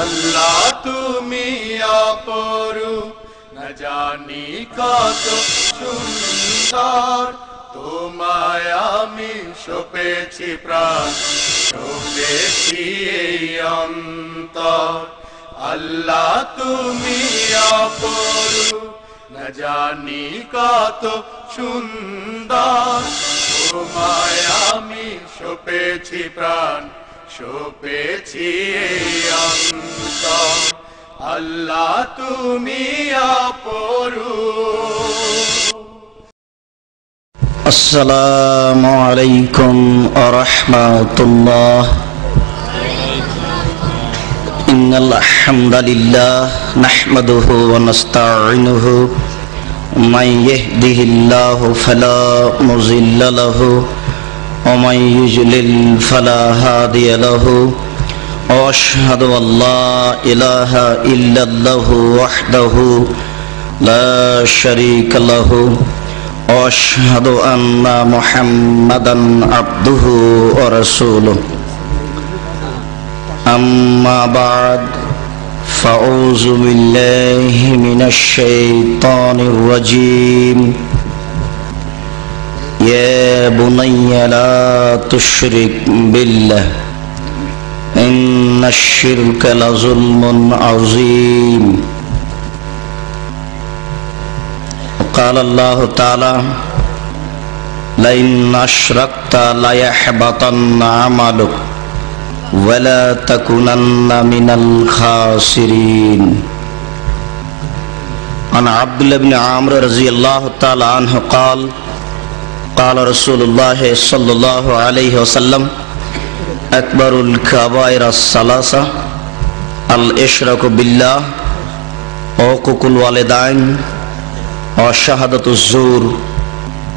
আল্লাহ তুমি অপরূপ, না জানি কত সুন্দর, তোমায় আমি সপেছি প্রাণ, সপেছি এই অন্তর। আল্লাহ তুমি অপরূপ, না জানি কত সুন্দর, তোমায় আমি সপেছি প্রাণ, সপেছি এই অন্তর। আল্লাহ তুমি অপরূপ। আসসালামু আলাইকুম ওয়া রাহমাতুল্লাহ। ইন্নাল হামদালিল্লাহ নাহমাদুহু ওয়া নাস্তাঈনুহু, মান ইয়াহদিহিল্লাহু ফালা মুযিল্লা লাহু ওয়া মান ইউযলিল ফালা হাদিয়া লাহু। ওয়া আশহাদু আল্লা ইলাহা ইল্লাল্লাহু ওয়াহদাহু লা শারীকা লাহু ওয়া আশহাদু আন্না মুহাম্মাদান আবদুহু ওয়া রাসূলুহু। আম্মা বা'দ, ফাউযু বিল্লাহি মিনাশ শাইতানির রাজীম। ইয়া বুনাইয়া লা তুশরিক বিল্লাহ, ইন্নাশ শিরকা লাযুলমুন আযীম। قال الله تعالى لئن أشركت ليحبطن عملك ولا تكونن من الخاسرين. عن عبد الله بن عمرو رضي الله تعالى عنه قال قال رسول الله صلى الله عليه وسلم أكبر الكبائر الثلاثة الإشراك بالله وعقوق الوالدين وشهادة الزور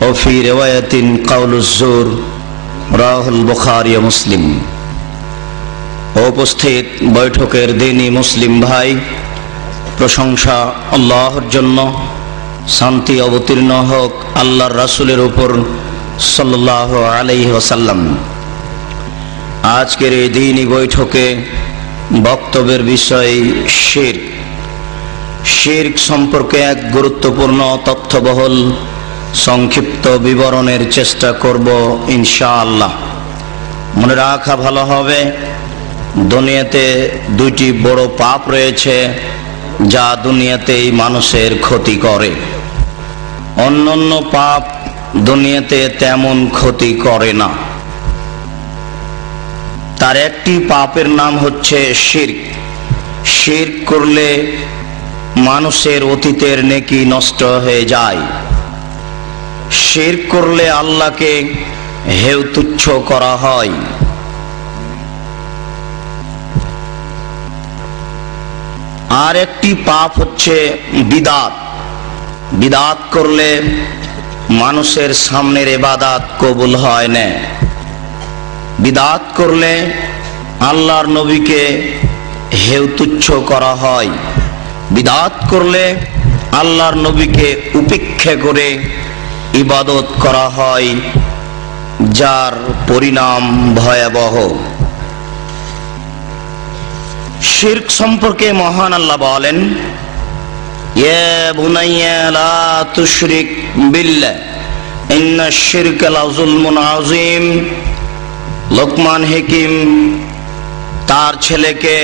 وفي رواية قول الزور রাহুল বুখারী ও মুসলিম। উপস্থিত বৈঠকের দিনী মুসলিম ভাই, প্রশংসা আল্লাহর জন্য, শান্তি অবতীর্ণ হোক আল্লাহর রাসূলের উপর সাল্লাল্লাহু আলাইহি ওয়াসাল্লাম। আজকের এই দিনী বৈঠকে বক্তব্যের বিষয় শিরক। শিরক সম্পর্কে এক গুরুত্বপূর্ণ তথ্যবহুল সংক্ষিপ্ত বিবরণের চেষ্টা করব ইনশাআল্লাহ। মনে রাখা ভালো হবে, দুনিয়াতে দুইটি বড় পাপ রয়েছে যা দুনিয়াতেই মানুষের ক্ষতি করে। অন্যান্য পাপ দুনিয়াতে তেমন ক্ষতি করে না। তার একটি পাপের নাম হচ্ছে শিরক। শিরক করলে মানুষের অতীতের নেকি নষ্ট হয়ে যায়। শিরক করলে আল্লাহকে হেয় তুচ্ছ করা হয়। আর একটি পাপ হচ্ছে বিদআত। বিদআত করলে মানুষের সামনের ইবাদত কবুল হয় না। বিদআত করলে আল্লাহর নবীকে হেয় তুচ্ছ করা হয়। বিদআত করলে আল্লাহর নবীকে উপেক্ষা করে ইবাদত করা হয়, যার পরিণাম ভয়াবহ। শিরক সম্পর্কে মহান আল্লাহ বলেন, ইয়া বুনাইয়া লা তুশরিক বিল্লাহ ইন্নাশ শিরকা লাযুলমুন আযীম। লোকমান হিকিম তার ছেলেকে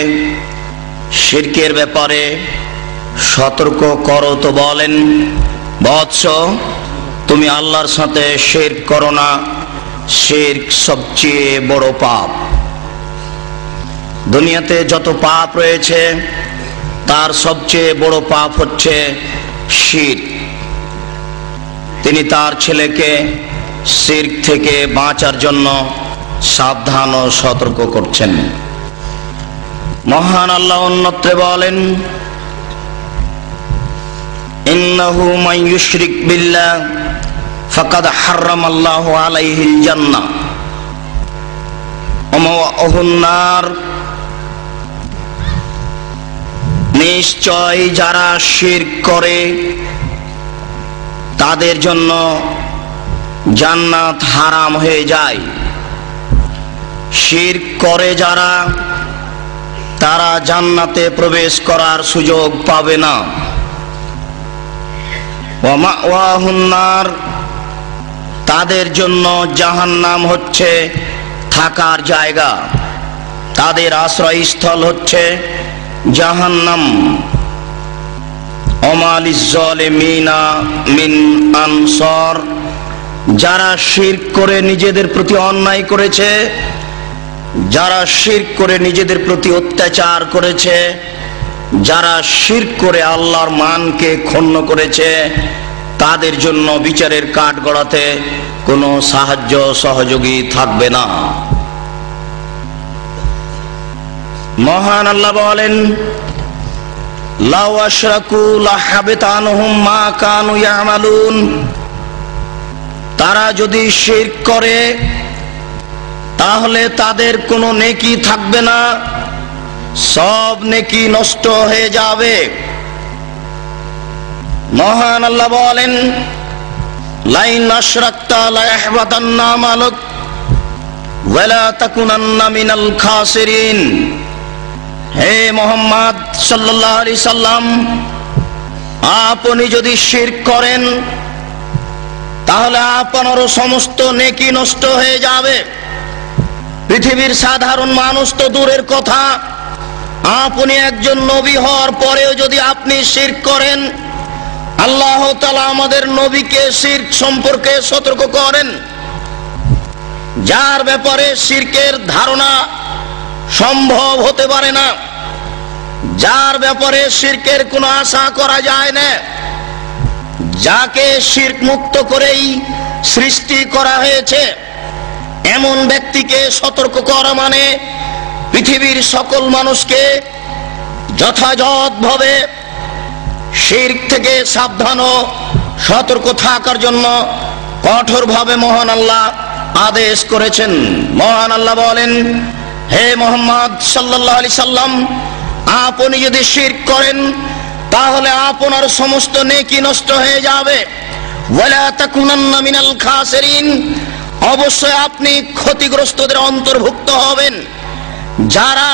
শিরকের ব্যাপারে সতর্ক করো তো বলেন, বৎস, তুমি আল্লাহর সাথে শিরক করো না, শিরক সবচেয়ে বড় পাপ। দুনিয়াতে যত পাপ রয়েছে তার সবচেয়ে বড় পাপ হচ্ছে শিরক। তিনি তার ছেলেকে শিরক থেকে বাঁচার জন্য সাবধান ও সতর্ক করছেন। মহান আল্লাহ অন্যত্রে বলেন, ইন্নাহু মান ইউশরিক বিল্লাহ ফাকাদ হারামাল্লাহু আলাইহিল জান্নাহ ওয়া মাওয়াহুন নার। নিশ্চয় যারা শিরক করে তাদের জন্য জান্নাত হারাম হয়ে যায়। শিরক করে যারা তারা জান্নাতে প্রবেশ করার সুযোগ পাবে না। ওয়া মাওয়াহুন নার, তাদের জন্য জাহান্নাম হচ্ছে থাকার জায়গা, তাদের আশ্রয়স্থল হচ্ছে জাহান্নাম। ওমা লিজ-জালিমিনা মিন আনসার, যারা শিরক করে নিজেদের প্রতি অন্যায় করেছে, যারা শিরক করে নিজেদের প্রতি অত্যাচার করেছে, যারা শিরক করে আল্লাহর মানকে ক্ষুণ্ণ করেছে, তাদের জন্য বিচারের কাঠগড়াতে কোনো সাহায্য সহযোগী থাকবে না। মহান আল্লাহ বলেন, লাউ আশরাকু লাহাবিতা আনহুম মা কানু ইয়ামালুন, তারা যদি শিরক করে তাহলে তাদের কোনো নেকি থাকবে না, সব নেকি নষ্ট হয়ে যাবে। মহান আল্লাহ বলেন, লাইন আশরাকতা লায়াহবাতান্না আমালুক ওয়া লা তাকুনান্না মিনাল খাসিরিন। হে মুহাম্মদ সাল্লাল্লাহু আলাইহি সাল্লাম, আপনি যদি শিরক করেন তাহলে আপনারও সমস্ত নেকি নষ্ট হয়ে যাবে। পৃথিবীর সাধারণ মানুষ তো দূরের কথা, আপনি একজন নবী হওয়ার পরেও যদি আপনি শিরক করেন, আল্লাহ তাআলা আমাদের নবীকে শিরক সম্পর্কে সতর্ক করেন, যার ব্যাপারে শিরকের ধারণা সম্ভব হতে পারে না, যার ব্যাপারে শিরকের কোনো আশা করা যায় না, যাকে শিরক মুক্ত করেই সৃষ্টি করা হয়েছে, এমন ব্যক্তিকে সতর্ক করা মানে পৃথিবীর সকল মানুষকে যথাযথভাবে শিরক থেকে সাবধান ও সতর্ক থাকার জন্য কঠোরভাবে মহান আল্লাহ আদেশ করেছেন। মহান আল্লাহ বলেন, হে মুহাম্মদ সাল্লাল্লাহু আলাইহি সাল্লাম, আপনি যদি শিরক করেন তাহলে আপনার সমস্ত নেকি নষ্ট হয়ে যাবে। ওয়ালা তাকুনান্না মিনাল খাসিরিন, অবশ্যই আপনি ক্ষতিগ্রস্তদের অন্তর্ভুক্ত হবেন। যারা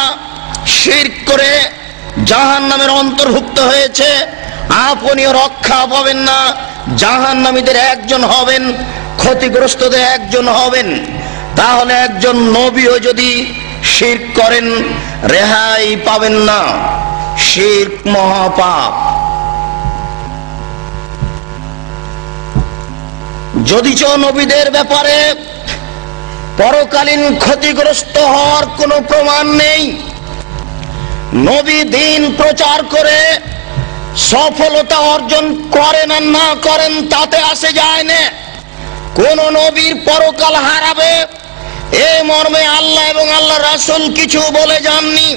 শিরক করে জাহান্নামের অন্তর্ভুক্ত হয়েছে, আপনিও রক্ষা পাবেন না, জাহান্নামীদের একজন হবেন, ক্ষতিগ্রস্তদের একজন হবেন। তাহলে একজন নবীও যদি শিরক করেন রেহাই পাবেন না। শিরক মহাপাপ। যদিচ নবীদের ব্যাপারে পরকালীন ক্ষতিগ্রস্ত হওয়ার কোনো প্রমাণ নেই, নবী দিন প্রচার করে সফলতা অর্জন করেন আর না করেন তাতে আসে যায় না। কোন নবীর পরকাল হারাবে এ মর্মে আল্লাহ এবং আল্লাহ রাসূল কিছু বলে যাননি।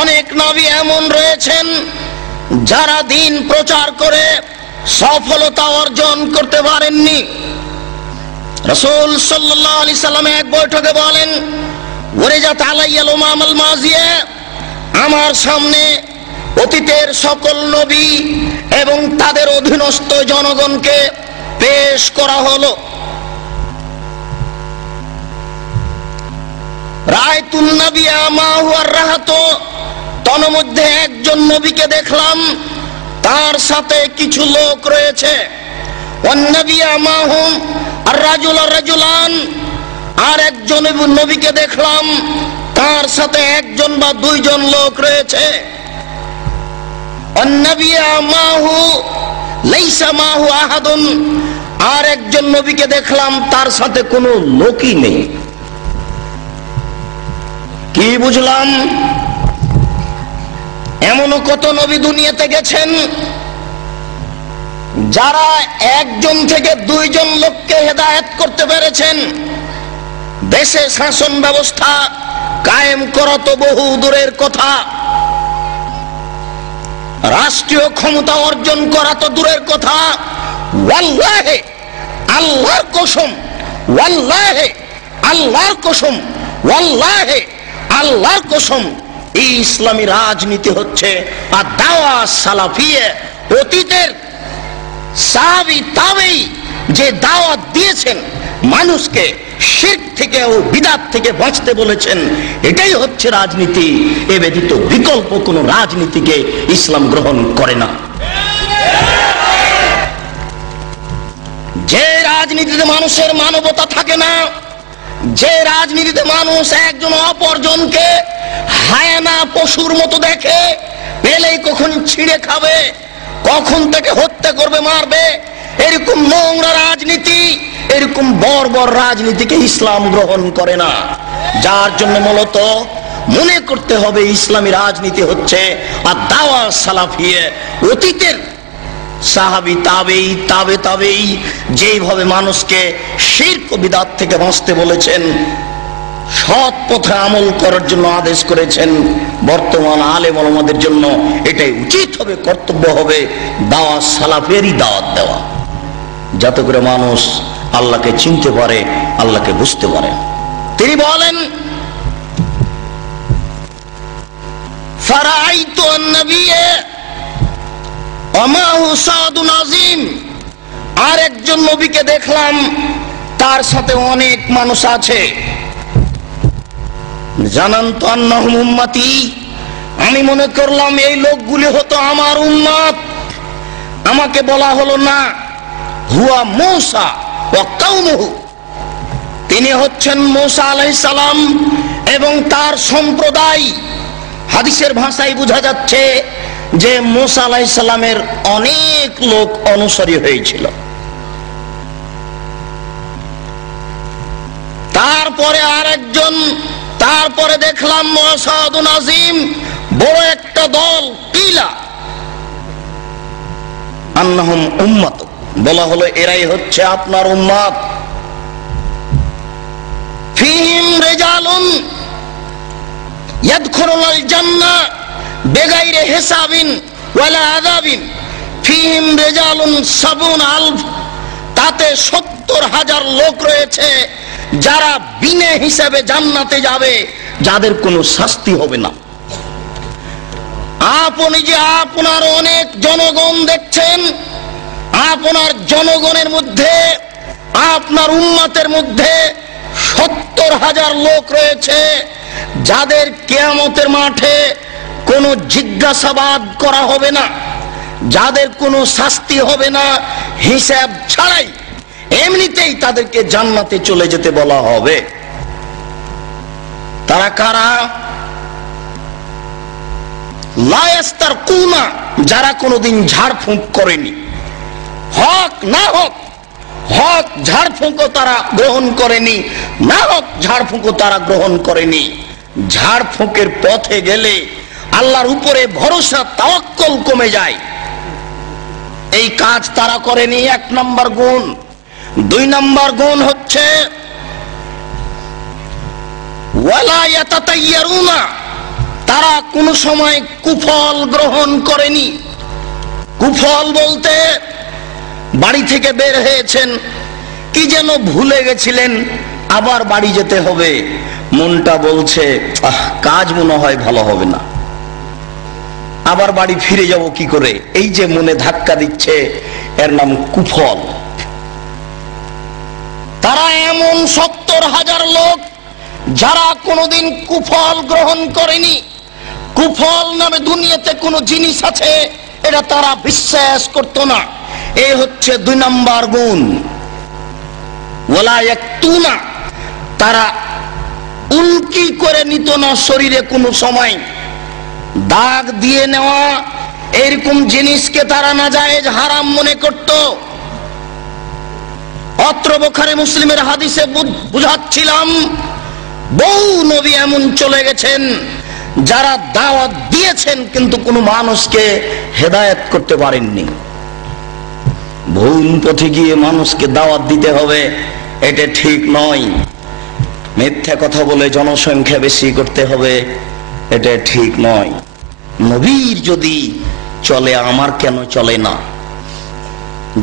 অনেক নবী এমন রয়েছেন যারা দিন প্রচার করে সফলতা অর্জন করতে পারেননি। রাসূল সাল্লাল্লাহু আলাইহি সাল্লাম এক বৈঠকে বলেন, ওয়ারিজাত আলাইয়াল উমামাল মাজিয়া, আমার সামনে অতীতের সকল নবী এবং তাদের অধীনস্থ জনগণকে পেশ করা হলো। রায়তুন নবিয়া মা হুয়া রাহাত, তন্মধ্যে একজন নবীকে দেখলাম, তার সাথে কিছু লোক রয়েছে। ওয়ান নবিয়া মাহুম আর রাজুল আর রাজুলান, আর একজন নবীকে দেখলাম, তার সাথে একজন বা দুইজন লোক রয়েছে। ওয়ান নবিয়া মাহু লাইসা মাহু আহাদুন, আর একজন নবীকে দেখলাম, তার সাথে কোনো লোকই নেই। কি বুঝলাম? এমনও কত নবী দুনিয়াতে গেছেন যারা একজন থেকে দুইজন লোককে হেদায়েত করতে পেরেছেন। দেশে শাসন ব্যবস্থা কায়েম করা তো বহু দূরের কথা, রাষ্ট্রীয় ক্ষমতা অর্জন করা তো দূরের কথা। ওয়াল্লাহি, আল্লাহর কসম, ওয়াল্লাহি, আল্লাহর কসম, ওয়াল্লাহি, আল্লাহর কসম, এই ইসলামী রাজনীতি হচ্ছে আর দাওয়া সালাফিয়ে। অতীতের সাহাবী তাবেঈ যে দাওয়াত দিয়েছেন মানুষকে, শিরক থেকে ও বিদআত থেকে বাঁচতে বলেছেন। এটাই হচ্ছে রাজনীতি। এ ব্যতীত বিকল্প কোনো রাজনীতিকে ইসলাম গ্রহণ করে না। যে রাজনীতিতে মানুষের মানবতা থাকে না, যে রাজনীতিতে মানুষ একজন অপরজনকে হায়না পশুর মতো দেখে, পেলেই কখন ছিঁড়ে খাবে, কখন তাকে হত্যা করবে, মারবে, এরকম নোংরা রাজনীতি, এরকম বর্বর রাজনীতিকে ইসলাম গ্রহণ করে না। যার জন্য মূলত মনে করতে হবে ইসলামী রাজনীতি হচ্ছে আদ-দাওয়া সালাফিয়ে, অতীতের সাহাবী তাবেঈ তাবে তাবেঈ যেভাবে মানুষকে শিরক ও বিদআত থেকে বাঁচতে বলেছেন, সৎ পথে আমল করার জন্য আদেশ করেছেন, বর্তমান আলেম ওলামাদের জন্য এটাই উচিত হবে, কর্তব্য হবে দাওয়া সালাফেরই দাওয়াত দেওয়া, যাতে করে মানুষ আল্লাহকে চিনতে পারে, আল্লাহকে বুঝতে পারে। তিনি বলেন ফারাআইতু আন-নবিয়্যা ওয়া মা'হু সাদুন আযীম, আর একজন নবীকে দেখলাম, তার সাথে অনেক মানুষ আছে। জানান্তু আন্নাহুম উম্মতি, আমি মনে করলাম এই লোকগুলি হতো আমার উম্মত। আমাকে বলা হলো না, হুয়া মূসা ওয়া কওমুহু, তিনি হচ্ছেন মূসা আলাইহিস সালাম এবং তার সম্প্রদায়। হাদিসের ভাষায় বোঝা যাচ্ছে যে মূসা আলাইহিস সালামের অনেক লোক অনুসারী হয়েছিল। তারপরে আরেকজন, তারপরে দেখলাম সাদুন আযীম, বড় একটা দল, কিলা আন্নাহুম উম্মাত, বলা হলো এরাই হচ্ছে আপনার উম্মত। ফীহিম রিজালুন ইয়াদখুলুনাল জান্নাহ বিগাইরি হিসাবিন ওয়ালা আযাবিন, ফীহিম রিজালুন সাবুন আলফ, তাতে ৭০,০০০ লোক রয়েছে যারা বিনা হিসাবে জান্নাতে যাবে, যাদের কোনো শাস্তি হবে না। আপনি যে আপনার অনেক জনগণ দেখছেন, আপনার জনগণের মধ্যে, আপনার উম্মতের মধ্যে ৭০,০০০ লোক রয়েছে যাদের কিয়ামতের মাঠে কোনো জিজ্ঞাসাবাদ করা হবে না, যাদের কোনো শাস্তি হবে না, হিসাব ছাড়াই এমনিতেই তাদেরকে জান্নাতে চলে যেতে বলা হবে। তারা কারা? লা ইস্তারকুনা, যারা কোনোদিন ঝাড়ফুঁক করেনি, হক না হক, হক ঝাড়ফুঁকও তারা গ্রহণ করেনি, না হক ঝাড়ফুঁকও তারা গ্রহণ করেনি। ঝাড়ফুঁকের পথে গেলে আল্লাহর উপরে ভরসা, তাওয়াক্কুল কমে যায়। এই কাজ তারা করেনি, ১ নম্বর গুণ। ২ নম্বর গুণ হচ্ছে ওয়ালা ইয়াতাতায়্যারুনা, তারা কোনো সময় কুফল গ্রহণ করেনি। কুফল বলতে বাড়ি থেকে বের হয়েছেন, কি যেন ভুলে গেছিলেন, আবার বাড়ি যেতে হবে, মনটা বলছে কাজ মনে হয় ভালো হবে না, আবার বাড়ি ফিরে যাব কি করে, এই যে মনে ধাক্কা দিচ্ছে, এর নাম কুফল। তারা এমন ৭০,০০০ লোক যারা কোনোদিন কুফল গ্রহণ করেনি। কুফল নামে দুনিয়াতে কোনো জিনিস আছে এটা তারা বিশ্বাস করত না। এই হচ্ছে ২ নম্বর গুণ। ওয়ালা ইয়াকতুনা, তারা উল্কি করে নিত না শরীরে কোনো সময়। দাগ দিয়ে নেওয়া এরকম জিনিসকে তারা নাজায়েজ হারাম মনে করত। অত্র বুখারী মুসলিমের হাদিসে বুঝাচ্ছিলাম, বহু নবী এমন চলে গেছেন যারা দাওয়াত দিয়েছেন কিন্তু কোনো মানুষকে হেদায়েত করতে পারেননি। ভুল পথে গিয়ে মানুষকে দাওয়াত দিতে হবে, এটা ঠিক নয়। মিথ্যা কথা বলে জনসংখ্যা বেশি করতে হবে, এটা ঠিক নয়। নবীর যদি চলে, আমার কেন চলে না?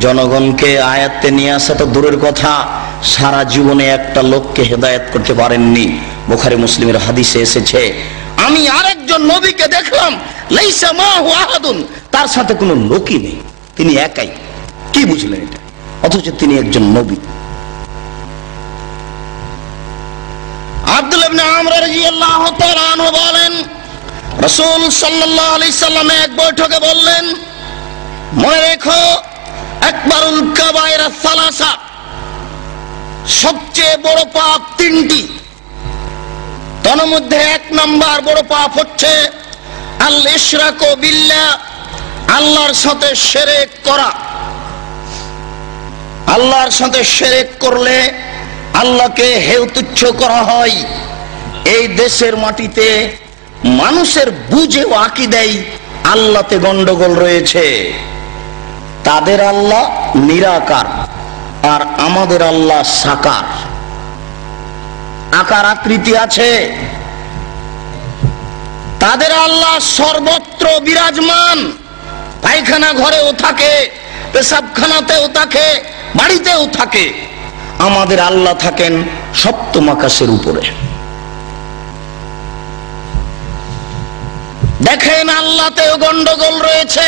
জনগণকে আয়াতে নিয়ে আসা তো দূরের কথা, সারা জীবনে একটা লোককে হেদায়েত করতে পারেননি। বুখারী মুসলিমের হাদিসে এসেছে, আমি আরেকজন নবীকে দেখলাম, লাইসা মাহু আহাদুন, তার সাথে কোনো লোকই নেই, তিনি একাই। কি বুঝলেন এটা? অথচ তিনি একজন নবী। আব্দুল্লাহ ইবনে আমর রাদিয়াল্লাহু তাআলা আনহু বলেন, রাসূল সাল্লাল্লাহু আলাইহি সাল্লাম এক বৈঠকে বললেন, মনে রেখো আকবারুল কাবায়ের সালাসা, সবচেয়ে বড় পাপ তিনটি। তার মধ্যে এক নাম্বার বড় পাপ হচ্ছে আল ইশরাকু বিল্লাহ, আল্লাহর সাথে শিরক করা। আল্লাহর সাথে শিরক করলে আল্লাহকে হেয় তুচ্ছ করা হয়। এই দেশের মাটিতে মানুষের বুঝে ও আকীদায় আল্লাহতে গন্ডগোল রয়েছে। তাদের আল্লাহ নিরাকার আর আমাদের আল্লাহ সাকার, আকার আকৃতি আছে। তাদের আল্লাহ সর্বত্র বিরাজমান, পায়খানা ঘরেও থাকে, পেশাবখানাতেও থাকে, বাড়িতেও থাকে। আমাদের আল্লাহ থাকেন সপ্তম আকাশের উপরে। দেখেন আল্লাহতেও গন্ডগোল রয়েছে।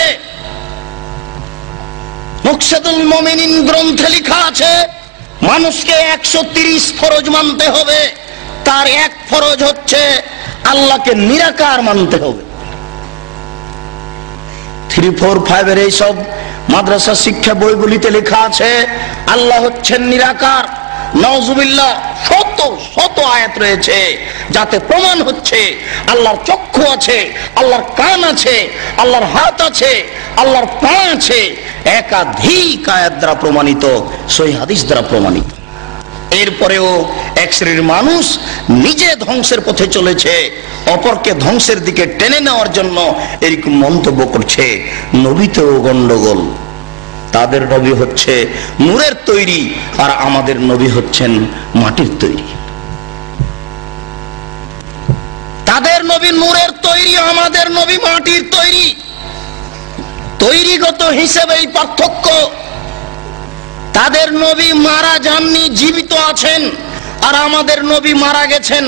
মুকশাদুল মুমিনিন গ্রন্থে লেখা আছে, মানুষকে 130 ফরজ মানতে হবে। তার এক ফরজ হচ্ছে আল্লাহকে নিরাকার মানতে হবে। 3, 4, 5 এর এইসব মাদ্রাসা শিক্ষা বইগুলিতে লেখা আছে আল্লাহ হচ্ছেন নিরাকার। নাউজুবিল্লাহ, শত শত আয়াত রয়েছে যাতে প্রমাণ হচ্ছে আল্লাহর চক্ষু আছে, আল্লাহর কান আছে, আল্লাহর হাত আছে, আল্লাহর পা আছে। একাধিক আয়াত দ্বারা প্রমাণিত, সহিহ হাদিস দ্বারা প্রমাণিত। এরপরেও এক শ্রেণীর মানুষ নিজে ধ্বংসের পথে চলেছে, অপরকে ধ্বংসের দিকে টেনে নেওয়ার জন্য এরকম মন্তব্য করছে। নবীতেও গন্ডগোল। তাদের নবী হচ্ছে নূরের তৈরি আর আমাদের নবী হচ্ছেন মাটির তৈরি। তাদের নবী নূরের তৈরি, আমাদের নবী মাটির তৈরি। তৈরিগত হিসেবেই পার্থক্য। তাদের নবী মারা যাননি, জীবিত আছেন, আর আমাদের নবী মারা গেছেন।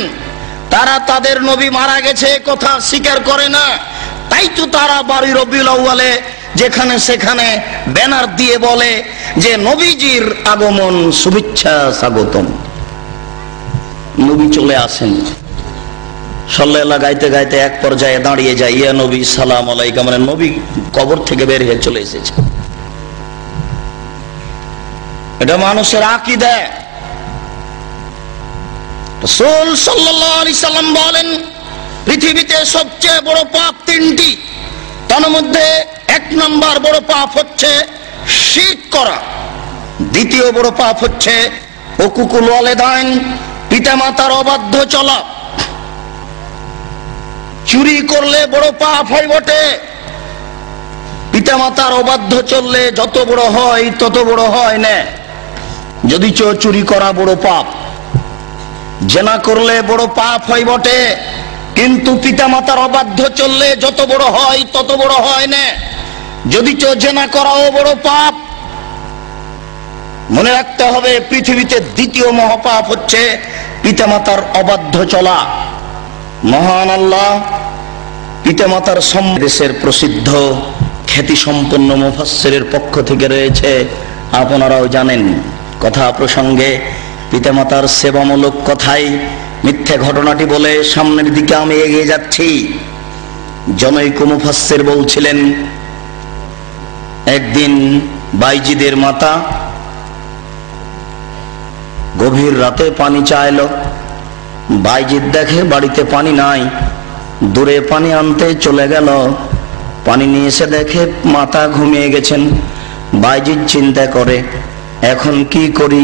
তারা তাদের নবী মারা গেছে কথা স্বীকার করে না, তাই তো তারা 12 রবিউল আউয়ালে যেখানে সেখানে ব্যানার দিয়ে বলে যে নবীজির আগমন, শুভেচ্ছা, স্বাগতম। নবী চলে আসেন, সাল্লাল্লাহ গাইতে গাইতে এক পর্যায়ে দাঁড়িয়ে যায়, ইয়া নবী সালাম আলাইকা, মানে নবী কবর থেকে বের হয়ে চলে এসেছে। এটা মানুষের আকীদা। রাসূল সাল্লাল্লাহু আলাইহি সাল্লাম বলেন, পৃথিবীতে সবচেয়ে বড় পাপ তিনটি। তার মধ্যে এক নাম্বার বড় পাপ হচ্ছে শিরক করা। দ্বিতীয় বড় পাপ হচ্ছে হুকুকুল ওয়ালিদাইন, পিতামাতার অবাধ্য চলা। চুরি করলে বড় পাপ হয় বটে, পিতামাতার অবাধ্য চললে যত বড় হয় তত বড় হয় না। যদি চুরি করা বড় পাপ, জেনা করলে বড় পাপ হয় বটে, কিন্তু পিতামাতার অবাধ্য চললে যত বড় হয় তত বড় হয় না। যদি জেনা করাও বড় পাপ। মনে রাখতে হবে, পৃথিবীতে দ্বিতীয় মহাপাপ হচ্ছে পিতামাতার অবাধ্য চলা। মহান আল্লাহ পিতামাতার দেশের প্রসিদ্ধ খ্যাতি সম্পন্ন মুফাসসিরের পক্ষ থেকে রয়েছে, আপনারাও জানেন। কথা প্রসঙ্গে পিতামাতার সেবামূলক কথাই মিথ্যে ঘটনাটি বলে সামনের দিকে আমি এগিয়ে যাচ্ছি। জনৈক মুফাসসির বলছিলেন, একদিন বাইজিদের মাতা গভীর রাতে পানি চাইল। বাইজিদ দেখে বাড়িতে পানি নাই, দূরে পানি আনতে চলে গেল। পানি নিয়ে এসে দেখে মাতা ঘুমিয়ে গেছেন। বাইজিদ চিন্তা করে, এখন কি করি?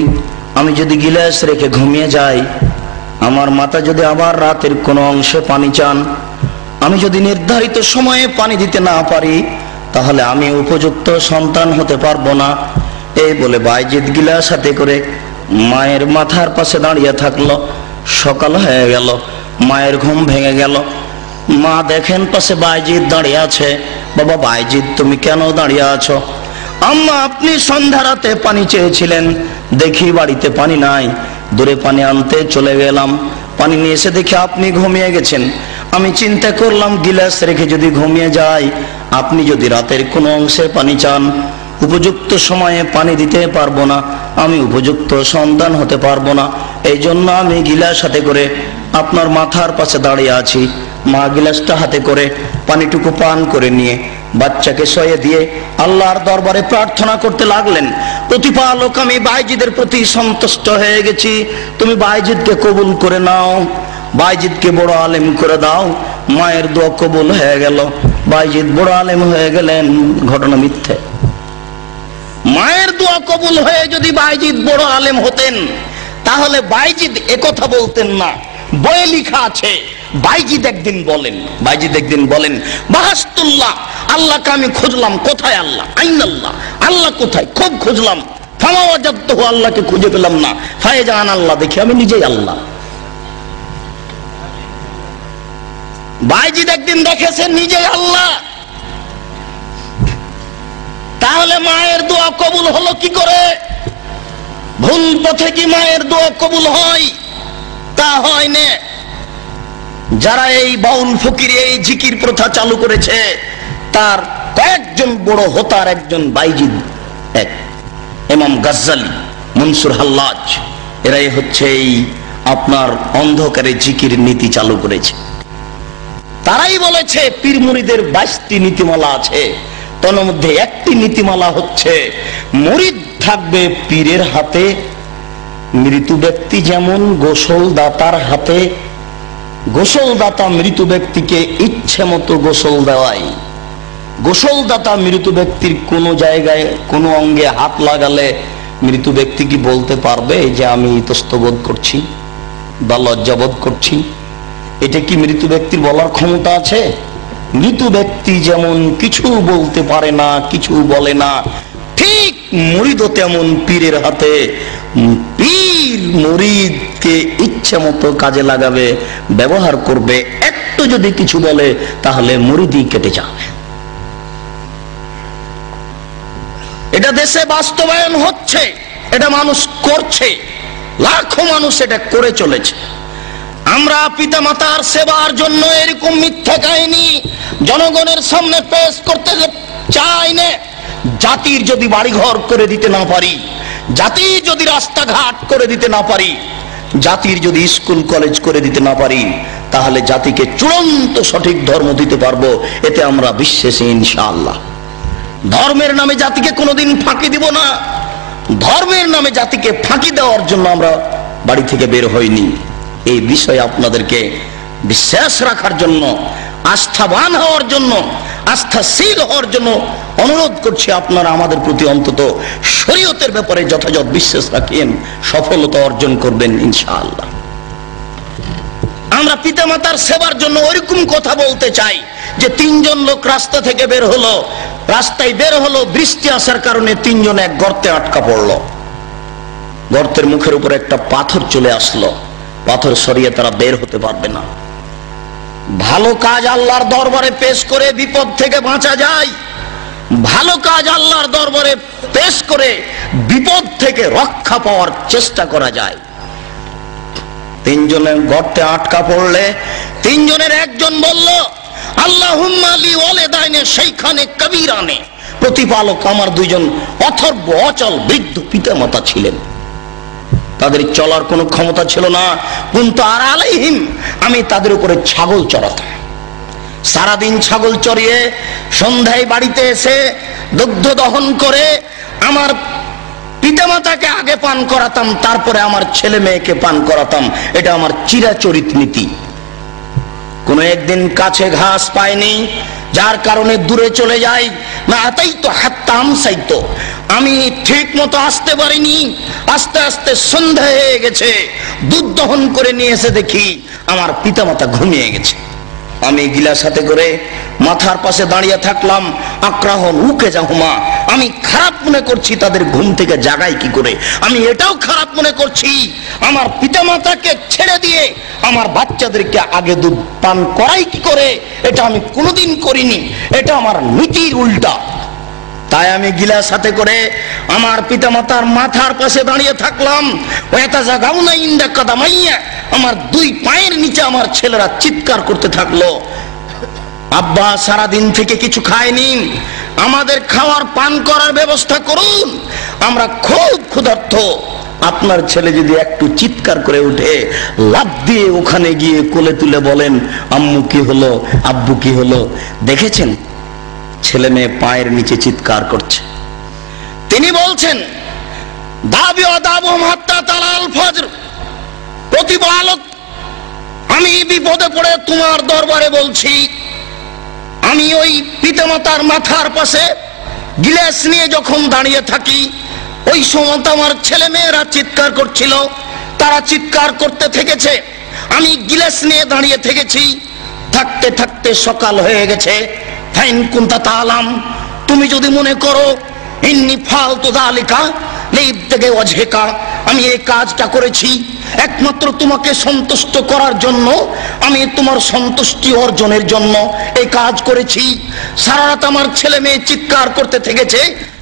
আমি যদি গিলাস রেখে ঘুমিয়ে যাই, আমার মাতা যদি আবার রাতের কোনো অংশে পানি চান, আমি যদি নির্ধারিত সময়ে পানি দিতে না পারি, তাহলে আমি উপযুক্ত সন্তান হতে পারবো না। এই বলে বাইজিদ গিলাস হাতে করে মায়ের মাথার পাশে দাঁড়িয়ে থাকলো। সকাল হয়ে গেল, মায়ের ঘুম ভেঙে গেল। মা দেখেন পাশে বাইজিদ দাঁড়িয়ে আছে। বাবা বাইজিদ, তুমি কেন দাঁড়িয়ে আছো? আম্মা, আপনি সন্ধ্যা রাতে পানি চেয়েছিলেন, দেখি বাড়িতে পানি নাই, দূরে পানি আনতে চলে গেলাম। পানি নিয়ে এসে দেখি আপনি ঘুমিয়ে গেছেন। আমি চিন্তা করলাম গিলাস রেখে যদি ঘুমিয়ে যাই, আপনি যদি রাতের কোনো অংশে পানি চান, উপযুক্ত সময়ে পানি দিতে পারবো না, আমি উপযুক্ত সন্তান হতে পারবো না। এই জন্য আমি গিলাস হাতে করে আপনার মাথার পাশে দাঁড়িয়ে আছি, মা গিলাসটা হাতে করে পানিটুকু পান করে নিয়ে বাচ্চাকে শোয়ে দিয়ে আল্লাহর দরবারে প্রার্থনা করতে লাগলেন, প্রতিপালক আমি বাইজিদের প্রতি সন্তুষ্ট হয়ে গেছি, তুমি বাইজিদকে কবুল করে নাও, বাইজিদকে বড় আলেম করে দাও। মায়ের দোয়া কবুল হয়ে গেল, বাইজিদ বড় আলেম হয়ে গেলেন। ঘটনা মিথ্যে। মায়ের দোয়া কবুল হয়ে যদি বাইজিদ বড় আলেম হতেন তাহলে বাইজিদ একথা বলতেন না। বইয়ে লেখা আছে বাইজিদ একদিন বলেন বাহাস্তুল্লাহ, আল্লাহকে আমি খুঁজলাম, কোথায় আল্লাহ, আইন আল্লাহ, আল্লাহ কোথায়, খুব খুঁজলাম, ফামাওয়াজাদতুহু, আল্লাহকে খুঁজে পেলাম না, ফায়জান আল্লাহ, দেখি আমি নিজেই আল্লাহ। বাইজিদ একদিন দেখেছেন নিজেই আল্লাহ। তাহলে মায়ের দোয়া কবুল হলো কি করে? ভুল পথে কি মায়ের দোয়া কবুল হয়? তা হয় না। যারা এই বাউল ফকির এই জিকির প্রথা চালু করেছে তার কয়েকজন বড় হোতার একজন বাইজিদ, এক ইমাম গাজ্জালি, মনসুর হাল্লাজ, এরাই হচ্ছে এই আপনার অন্ধকারে জিকির নীতি চালু করেছে। তারাই বলেছে পীর মুরিদের 22টি নীতিমালা আছে, তার মধ্যে একটি নীতিমালা হচ্ছে মুরিদ থাকবে পীরের হাতে, মৃত ব্যক্তি যেমন গোসল দাতার হাতে, গোসল দাতা মৃত ব্যক্তিকে ইচ্ছে মতো গোসল দেওয়ায়। গোসল দাতা মৃত ব্যক্তির কোন জায়গায় কোন অঙ্গে হাত লাগালে মৃত ব্যক্তি কি বলতে পারবে যে আমি ইতস্তবোধ করছি বা লজ্জাবোধ করছি? এটা কি মৃত ব্যক্তির বলার ক্ষমতা আছে? মৃত ব্যক্তি যেমন কিছু বলতে পারে না, কিছু বলে না, ঠিক মুরিদও তেমন পীরের হাতে। পীর মুরিদকে ইচ্ছে মতো কাজে লাগাবে, ব্যবহার করবে। একটু যদি কিছু বলে তাহলে মুরিদই কেটে যাবে। এটা দেশে বাস্তবায়ন হচ্ছে, এটা মানুষ করছে, লাখো মানুষ এটা করে চলেছে। আমরা পিতা মাতার সেবার জন্য এরকম মিথ্যা কাহিনী জনগণের সামনে পেশ করতে চাই না। জাতির যদি বাড়িঘর করে দিতে না পারি, জাতির যদি রাস্তাঘাট করে দিতে না পারি, জাতির যদি স্কুল কলেজ করে দিতে না পারি, তাহলে জাতিকে চূড়ান্ত সঠিক ধর্ম দিতে পারবো, এতে আমরা বিশ্বাসী ইনশাআল্লাহ। ধর্মের নামে জাতিকে কোনোদিন ফাঁকি দিব না। ধর্মের নামে জাতিকে ফাঁকি দেওয়ার জন্য আমরা বাড়ি থেকে বের হইনি। এই বিষয়ে আপনাদেরকে বিশ্বাস রাখার জন্য, আস্থাবান হওয়ার জন্য, আস্থাশীল হওয়ার জন্য অনুরোধ করছি। আপনারা আমাদের প্রতি অন্তত শরীয়তের ব্যাপারে যথাযথ বিশ্বাস রাখেন, সফলতা অর্জন করবেন ইনশাআল্লাহ। আমরা পিতামাতার সেবার জন্য ওইরকম কথা বলতে চাই যে 3 জন লোক রাস্তা থেকে বের হলো, রাস্তায় বের হলো, বৃষ্টি আসার কারণে 3 জন এক গর্তে আটকা পড়লো। গর্তের মুখের উপর একটা পাথর চলে আসলো, পাথর সরিয়ে তারা বের হতে পারবে না। ভালো কাজ আল্লাহর দরবারে পেশ করে বিপদ থেকে বাঁচা যায়, ভালো কাজ আল্লাহর দরবারে পেশ করে বিপদ থেকে রক্ষা পাওয়ার চেষ্টা করা যায়। 3 জনের গর্তে আটকা পড়লে 3 জনের একজন বলল, আল্লাহুম্মা লি ওয়ালিদাইনি শাইখানে কবীরানে, প্রতিপালক আমার 2 জন অথর্ব অচল বৃদ্ধ পিতামাতা ছিলেন, তাদের চলার কোনো ক্ষমতা ছিল না। কুনতু আলাইহিম, আমি তাদের উপরে ছাগল চড়াতাম। সারাদিন ছাগল চড়িয়ে সন্ধ্যায় বাড়িতে এসে দুগ্ধ দহন করে আমার পিতামাতাকে আগে পান করাতাম, তারপরে আমার ছেলে মেয়েকে পান করাতাম। এটা আমার চিরাচরিত নীতি। কোন একদিন কাছে ঘাস পাইনি, যার কারণে দূরে চলে যাই না। তাই তো হাত্তাম সাইতো, আমি ঠিক মতো আসতে পারিনি। আস্তে আস্তে সন্ধ্যা হয়ে গেছে, দুধ দহন করে নিয়ে এসে দেখি আমার পিতামাতা ঘুমিয়ে গেছে। আমি গিলাস হাতে করে মাথার পাশে দাঁড়িয়ে থাকলাম। আক্রাহন উকে যাহুমা, আমি খারাপ মনে করছি তাদের ঘুম থেকে জাগাই কি করে। আমি এটাও খারাপ মনে করছি আমার পিতামাতাকে ছেড়ে দিয়ে আমার বাচ্চাদেরকে আগে দুধ পান করাই কি করে। এটা আমি কোনোদিন করিনি, এটা আমার নীতির উল্টা। তাই আমি গিলাস হাতে করে আমার পিতামাতার মাথার পাশে দাঁড়িয়ে থাকলাম। ওয়াতাজাগাউনা ইনদা কাদামাইয়া, আমার 2 পায়ের নিচে আমার ছেলেরা চিৎকার করতে থাকলো, আব্বা সারাদিন থেকে কিছু খায়নি, আমাদের খাওয়ার পান করার ব্যবস্থা করুন, আমরা খুব ক্ষুধার্ত। আপনার ছেলে যদি একটু চিৎকার করে উঠে, লাফ দিয়ে ওখানে গিয়ে কোলে তুলে বলেন, আম্মু কি হলো, আব্বু কি হলো। দেখেছেন ছেলে মেয়ে পায়ের নিচে চিৎকার করছে। তিনি বলছেন, দাবি অদাবুম হাত্তা তালাল ফজর, প্রতিপালক আমি বিপদে পড়ে তোমার দরবারে বলছি, আমি ওই পিতামাতার মাথার পাশে গিলাস নিয়ে যখন দাঁড়িয়ে থাকি, ওই সময় আমার ছেলে মেয়েরা চিৎকার করছিল, তারা চিৎকার করতে থেকেছে, আমি গিলাস নিয়ে দাঁড়িয়ে থেকেছি। থাকতে থাকতে সকাল হয়ে গেছে। ফাইন কুনতা তাআলাম, তুমি যদি মনে করো ইন্নী ফালতু যালিকা লিইবতিগা ওয়াজহিকা, আমি এই কাজটা করেছি একমাত্র তোমাকে সন্তুষ্ট করার জন্য, আমি তোমার সন্তুষ্টি অর্জনের জন্য এই কাজ করেছি। সারা রাত আমার ছেলে মেয়ে চিৎকার করতে থেকেছে,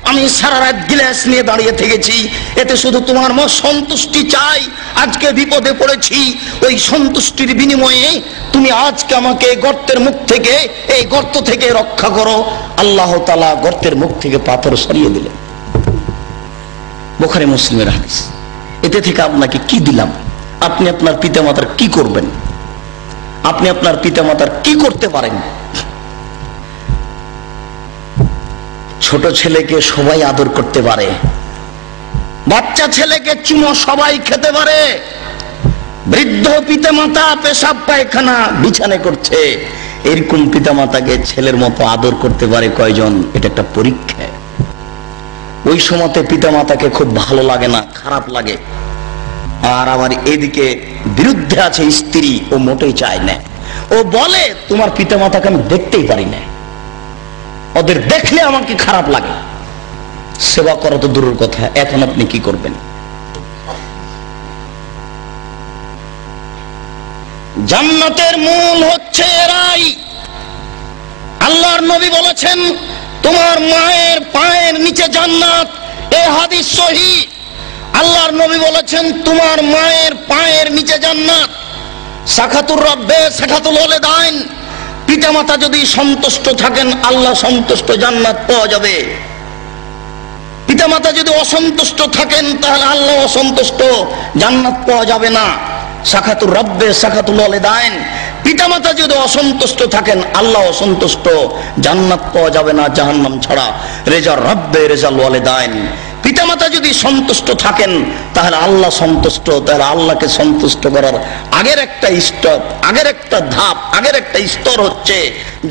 আমি সারা রাত গিলাস নিয়ে দাঁড়িয়ে থেকেছি, এতে শুধু তোমার সন্তুষ্টি চাই। আজকে বিপদে পড়েছি, ওই সন্তুষ্টির বিনিময়ে তুমি আজকে আমাকে গর্তের মুখ থেকে, এই গর্ত থেকে রক্ষা করো। আল্লাহ তাআলা গর্তের মুখ থেকে পাথর সরিয়ে দিলেন। বুখারী মুসলিমের হাদিস। এতে থেকে আপনাকে কি দিলাম? আপনি আপনার পিতামাতার কি করবেন? আপনি আপনার পিতামাতার কি করতে পারেন? ছোট ছেলেকে সবাই আদর করতে পারে, বাচ্চা ছেলেকে চুমো সবাই খেতে পারে, বৃদ্ধ পিতামাতা পেশাব পায়খানা বিছানে করছে, এরকম পিতামাতাকে ছেলের মতো আদর করতে পারে কয়জন? এটা একটা পরীক্ষা। ওই সময়তে পিতামাতাকে খুব ভালো লাগে না, খারাপ লাগে। আর আবার এদিকে বিরুদ্ধে আছে স্ত্রী, ও মোটেই চায় না, ও বলে তোমার পিতামাতাকে আমি দেখতেই পারি না, ওদের দেখলে আমাকে খারাপ লাগে। সেবা করা তো দূরের কথা, এখন আপনি কি করবেন? জান্নাতের মূল হচ্ছে এরাই। আল্লাহর নবী বলেছেন, তোমার মায়ের পায়ের নিচে জান্নাত। এই হাদিস সহিহ। আল্লাহর নবী বলেছেন, তোমার মায়ের পায়ের নিচে জান্নাত। সাখাতুর রব্বে সাখাতুল ওয়ালিদাইন, পিতামাতা যদি সন্তুষ্ট থাকেন আল্লাহ সন্তুষ্ট, জান্নাত পাওয়া যাবে। পিতামাতা যদি অসন্তুষ্ট থাকেন তাহলে আল্লাহ অসন্তুষ্ট, জান্নাত পাওয়া যাবে না। সাখাতুর রব্বে সাখাতুল ওয়ালিদাইন, পিতামাতা যদি অসন্তুষ্ট থাকেন আল্লাহ অসন্তুষ্ট, জান্নাত পাওয়া যাবে না জাহান্নাম ছাড়া। রেজা রব্বে রেজাল ওয়ালিদাইন, পিতামাতা যদি সন্তুষ্ট থাকেন তাহলে আল্লাহ সন্তুষ্ট। তাহলে আল্লাহকে সন্তুষ্ট করার আগের একটা স্টেপ, আগের একটা ধাপ, আগের একটা স্তর হচ্ছে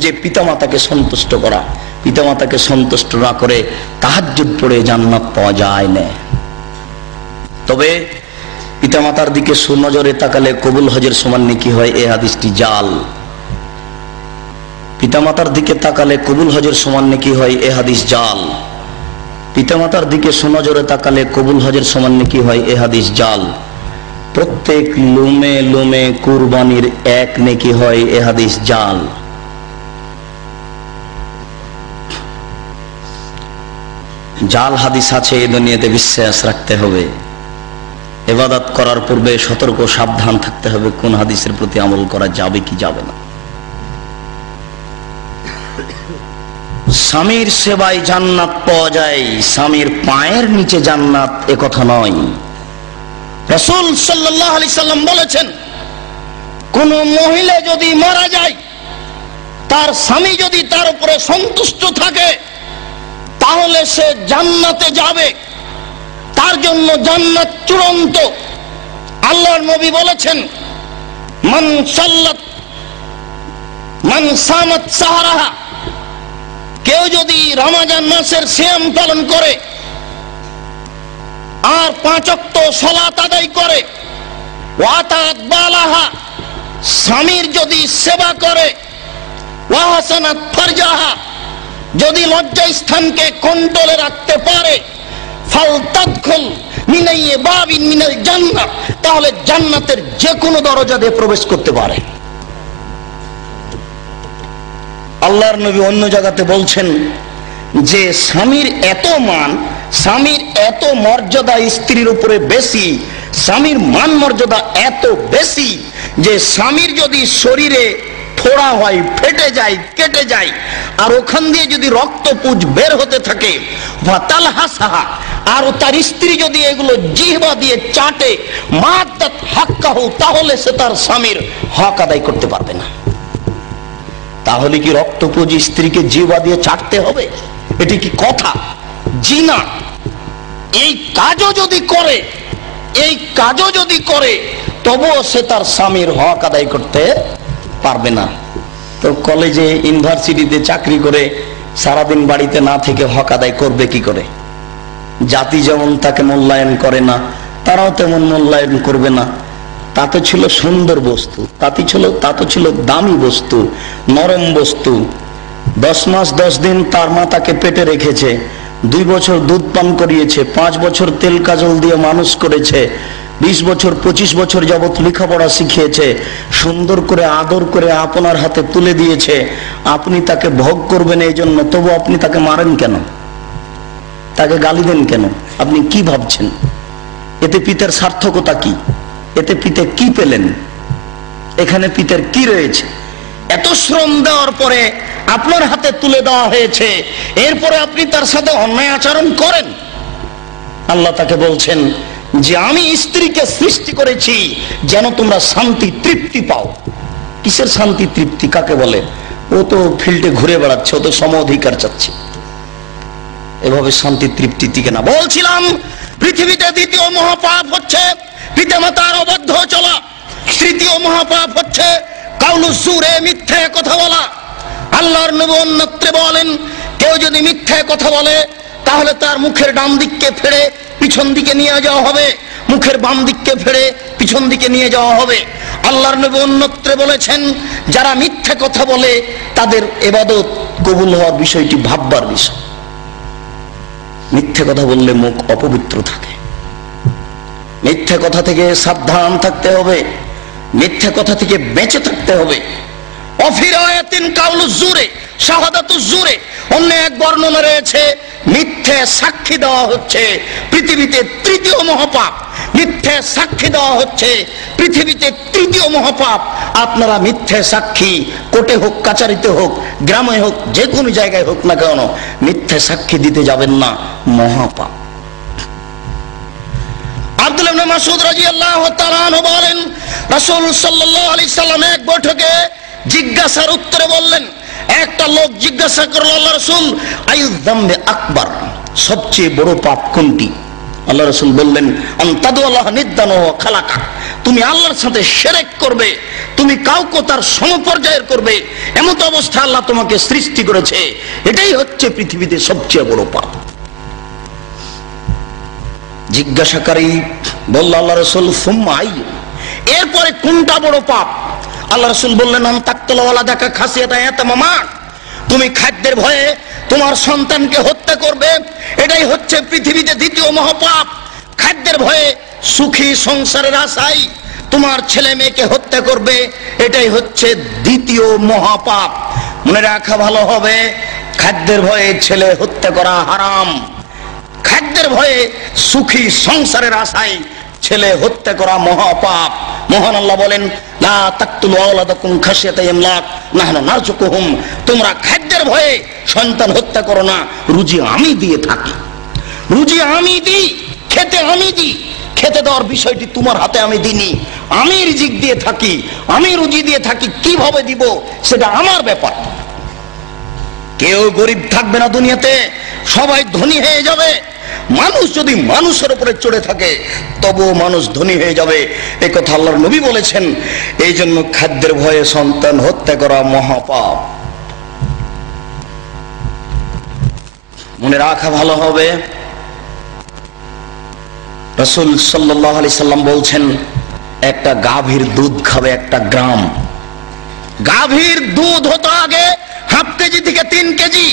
যে পিতামাতাকে সন্তুষ্ট করা। পিতামাতাকে সন্তুষ্ট না করে তাহাজ্জুদ পড়ে জান্নাত পাওয়া যায় না। তবে পিতামাতার দিকে সুনজরে তাকালে কবুল হজের সমান নেকি হয়, এই হাদিসটি জাল। পিতামাতার দিকে তাকালে কবুল হজের সমান নেকি হয়, এই হাদিস জাল। পিতামাতার দিকে সুনজরে তাকালে কবুল হজের সমান নেকি হয়, এই হাদিস জাল। প্রত্যেক লোমে লোমে কুরবানির এক নেকি হয়, এই হাদিস জাল। জাল হাদিস আছে, এই দুনিয়াতে বিশ্বাস রাখতে হবে। ইবাদত করার পূর্বে সতর্ক সাবধান থাকতে হবে কোন হাদিসের প্রতি আমল করা যাবে কি যাবে না। স্বামীর সেবায় জান্নাত পাওয়া যায়, স্বামীর পায়ের নিচে জান্নাত এ কথা নয়। রাসূল সাল্লাল্লাহু আলাইহি সাল্লাম বলেছেন, কোন মহিলা যদি মারা যায়, তার স্বামী যদি তার উপরে সন্তুষ্ট থাকে তাহলে সে জান্নাতে যাবে, তার জন্য জান্নাত চূড়ান্ত। আল্লাহর নবী বলেছেন, মান সামাত সাহারাহা, কেউ যদি রমজান মাসের সিয়াম পালন করে আর 5 ওয়াক্ত সালাত আদায় করে, ওয়াতাত বালাহা, স্বামীর যদি সেবা করে, ওয়াহাসানাত ফারজাহা, যদি লজ্জা স্থানকে কন্ট্রোলে রাখতে পারে, ফালতাদখুল মিনাই বাবিন মিনাল জান্নাহ, তাহলে জান্নাতের যে কোনো দরজা দিয়ে প্রবেশ করতে পারে। আল্লাহর নবী অন্য জায়গাতে বলছেন যে স্বামীর এত মান, স্বামীর এত মর্যাদা স্ত্রীর উপরে বেশি, স্বামীর মান মর্যাদা এত বেশি যে স্বামীর যদি শরীরে ফোড়া হয়, ফেটে যায়, কেটে যায়, আর ওখান দিয়ে যদি রক্তপুঞ্জ বের হতে থাকে, আর তার স্ত্রী যদি এগুলো জিহ্বা দিয়ে চাটে, মাদ্দাত হাক্কাহু, তাহলে সে তার স্বামীর হক আদায় করতে পারবে না। তাহলে কি রক্তপুঞ্জ স্ত্রীকে জিহ্বা দিয়ে চাটতে হবে? এটি কি কথা? জিনা। এই কাজও যদি করে তবুও সে তার স্বামীর হক আদায় করতে পারবে না। তো কলেজে ইউনিভার্সিটিতে চাকরি করে সারাদিন বাড়িতে না থেকে হক আদায় করবে কি করে? জাতি যেমন তাকে মূল্যায়ন করে না, তারাও তেমন মূল্যায়ন করবে না। তা তো ছিল সুন্দর বস্তু, তা তো ছিল দামি বস্তু, নরম বস্তু। 10 মাস 10 দিন তার মা তাকে পেটে রেখেছে, 2 বছর দুধ পান করিয়েছে, 5 বছর তেল কাজল দিয়ে মানুষ করেছে, 20 বছর 25 বছর যাবৎ লেখাপড়া শিখিয়েছে, সুন্দর করে আদর করে আপনার হাতে তুলে দিয়েছে। আপনি তাকে ভোগ করবেন এই জন্য, তবু আপনি তাকে মারেন কেন? তাকে গালি দেন কেন? আপনি কি ভাবছেন? এতে পিতার সার্থকতা কি? এতে পিতা কি পেলেন? এখানে পিতার কি রয়েছে? এত শ্রম দেওয়ার পরে আপনার হাতে তুলে দেওয়া হয়েছে, এরপরে আপনি তার সাথে অন্যায় আচরণ করেন। আল্লাহ তাকে বলছেন যে আমি স্ত্রীকে সৃষ্টি করেছি যেন তোমরা শান্তি তৃপ্তি পাও। কিসের শান্তি তৃপ্তি? কাকে বলে? ও তো ফিল্ডে ঘুরে বেড়াচ্ছে, ও তো সম অধিকার চাচ্ছে। এভাবে শান্তি তৃপ্তি টিকে না। বলছিলাম পৃথিবীতে দ্বিতীয় মহাপাপ হচ্ছে পিতামাতার অবাধ্য চলা, তৃতীয় মহাপাপ হচ্ছে কাউলু জুরে, মিথ্যে কথা বলা। আল্লাহর নবী অন্যত্রে বলেন, কেউ যদি মিথ্যে কথা বলে তাহলে তার মুখের ডান দিককে ফেড়ে পিছন দিকে নিয়ে যাওয়া হবে, মুখের বাম দিককে ফেড়ে পিছন দিকে নিয়ে যাওয়া হবে। আল্লাহর নবী অন্যত্রে বলেছেন, যারা মিথ্যে কথা বলে তাদের ইবাদত কবুল হওয়ার বিষয়টি ভাববার বিষয়। মিথ্যে কথা বললে মুখ অপবিত্র থাকে। মিথ্যে কথা থেকে সাবধান থাকতে হবে, মিথ্যে কথা থেকে বেঁচে থাকতে হবে। অন্য এক বর্ণনা রয়েছে, মিথ্যে সাক্ষী দেওয়া হচ্ছে পৃথিবীতে তৃতীয় মহাপাপ। মিথ্যে সাক্ষী দেওয়া হচ্ছে পৃথিবীতে তৃতীয় মহাপাপ। আপনারা মিথ্যে সাক্ষী কোর্টে হোক, কাচারিতে হোক, গ্রামে হোক, যে কোনো জায়গায় হোক না কেন, মিথ্যে সাক্ষী দিতে যাবেন না, মহাপাপ। আব্দুল্লাহ ইবনে মাসউদ রাদিয়াল্লাহু তাআলা আনহু বলেন, রাসূল সাল্লাল্লাহু আলাইহি সাল্লাম এক বৈঠকে জিজ্ঞাসার উত্তরে বললেন, একটা লোক জিজ্ঞাসা করল, আল্লাহ রাসূল, আইয়ুয যামবি আকবার, সবচেয়ে বড় পাপ কোনটি? আল্লাহ রাসূল বললেন, আনতাদুল্লাহ নিদ্দান ওয়া খালাকা, তুমি আল্লাহর সাথে শিরক করবে, তুমি কাউকে তার সমপর্যায়ের করবে, এমন অবস্থা আল্লাহ তোমাকে সৃষ্টি করেছে, এটাই হচ্ছে পৃথিবীতে সবচেয়ে বড় পাপ। জিজ্ঞাসাকারী বলল, আল্লাহ রাসূল, সুম্মা আইয়ু, এরপরে কোনটা বড় পাপ? আল্লাহ রাসূল বললেন, আন তাকতুলা ওয়ালাদাকা খাসিয়াতা ইয়াতামামা, তুমি খাদ্যের ভয়ে তোমার সন্তানকে হত্যা করবে, এটাই হচ্ছে পৃথিবীতে দ্বিতীয় মহাপাপ। খাদ্যের ভয়ে, সুখী সংসারের আশায় তোমার ছেলে মেয়েকে হত্যা করবে, এটাই হচ্ছে দ্বিতীয় মহাপাপ। মনে রাখা ভালো হবে, খাদ্যের ভয়ে ছেলে হত্যা করা হারাম। খাদ্যের ভয়ে সুখী সংসারের আশায় ছেলে হত্যা করা মহাপাপ। মহান আল্লাহ বলেন, লা তাকতুলু আওলাদাকুম খাশিয়াতা ইমলাক নাহনু নারযুকুহুম, তোমরা খাদ্যের ভয়ে সন্তান হত্যা করো না, রুজি আমি দিয়ে থাকি, রুজি আমি দিই, খেতে আমি দিই, খেতে দেওয়ার বিষয়টি তোমার হাতে আমি দিইনি, আমি রিজিক দিয়ে থাকি, আমি রুজি দিয়ে থাকি, কিভাবে দিব সেটা আমার ব্যাপার। কেউ গরিব থাকবে না দুনিয়াতে, সবাই ধনী হয়ে যাবে। মানুষ যদি মানুষের উপরে চড়ে থাকে তবুও মানুষ ধনী হয়ে যাবে, এই কথা আল্লাহর নবী বলেছেন। এই জন্য খাদ্যের ভয়ে সন্তান হত্যা করা মহাপাপ। মনে রাখা ভালো হবে, রাসূল সাল্লাল্লাহু আলাইহি সাল্লাম বলছেন, একটা গাভীর দুধ খাবে 1 গ্রাম। গাভীর দুধ হতো আগে হাফ কেজি থেকে 3 কেজি,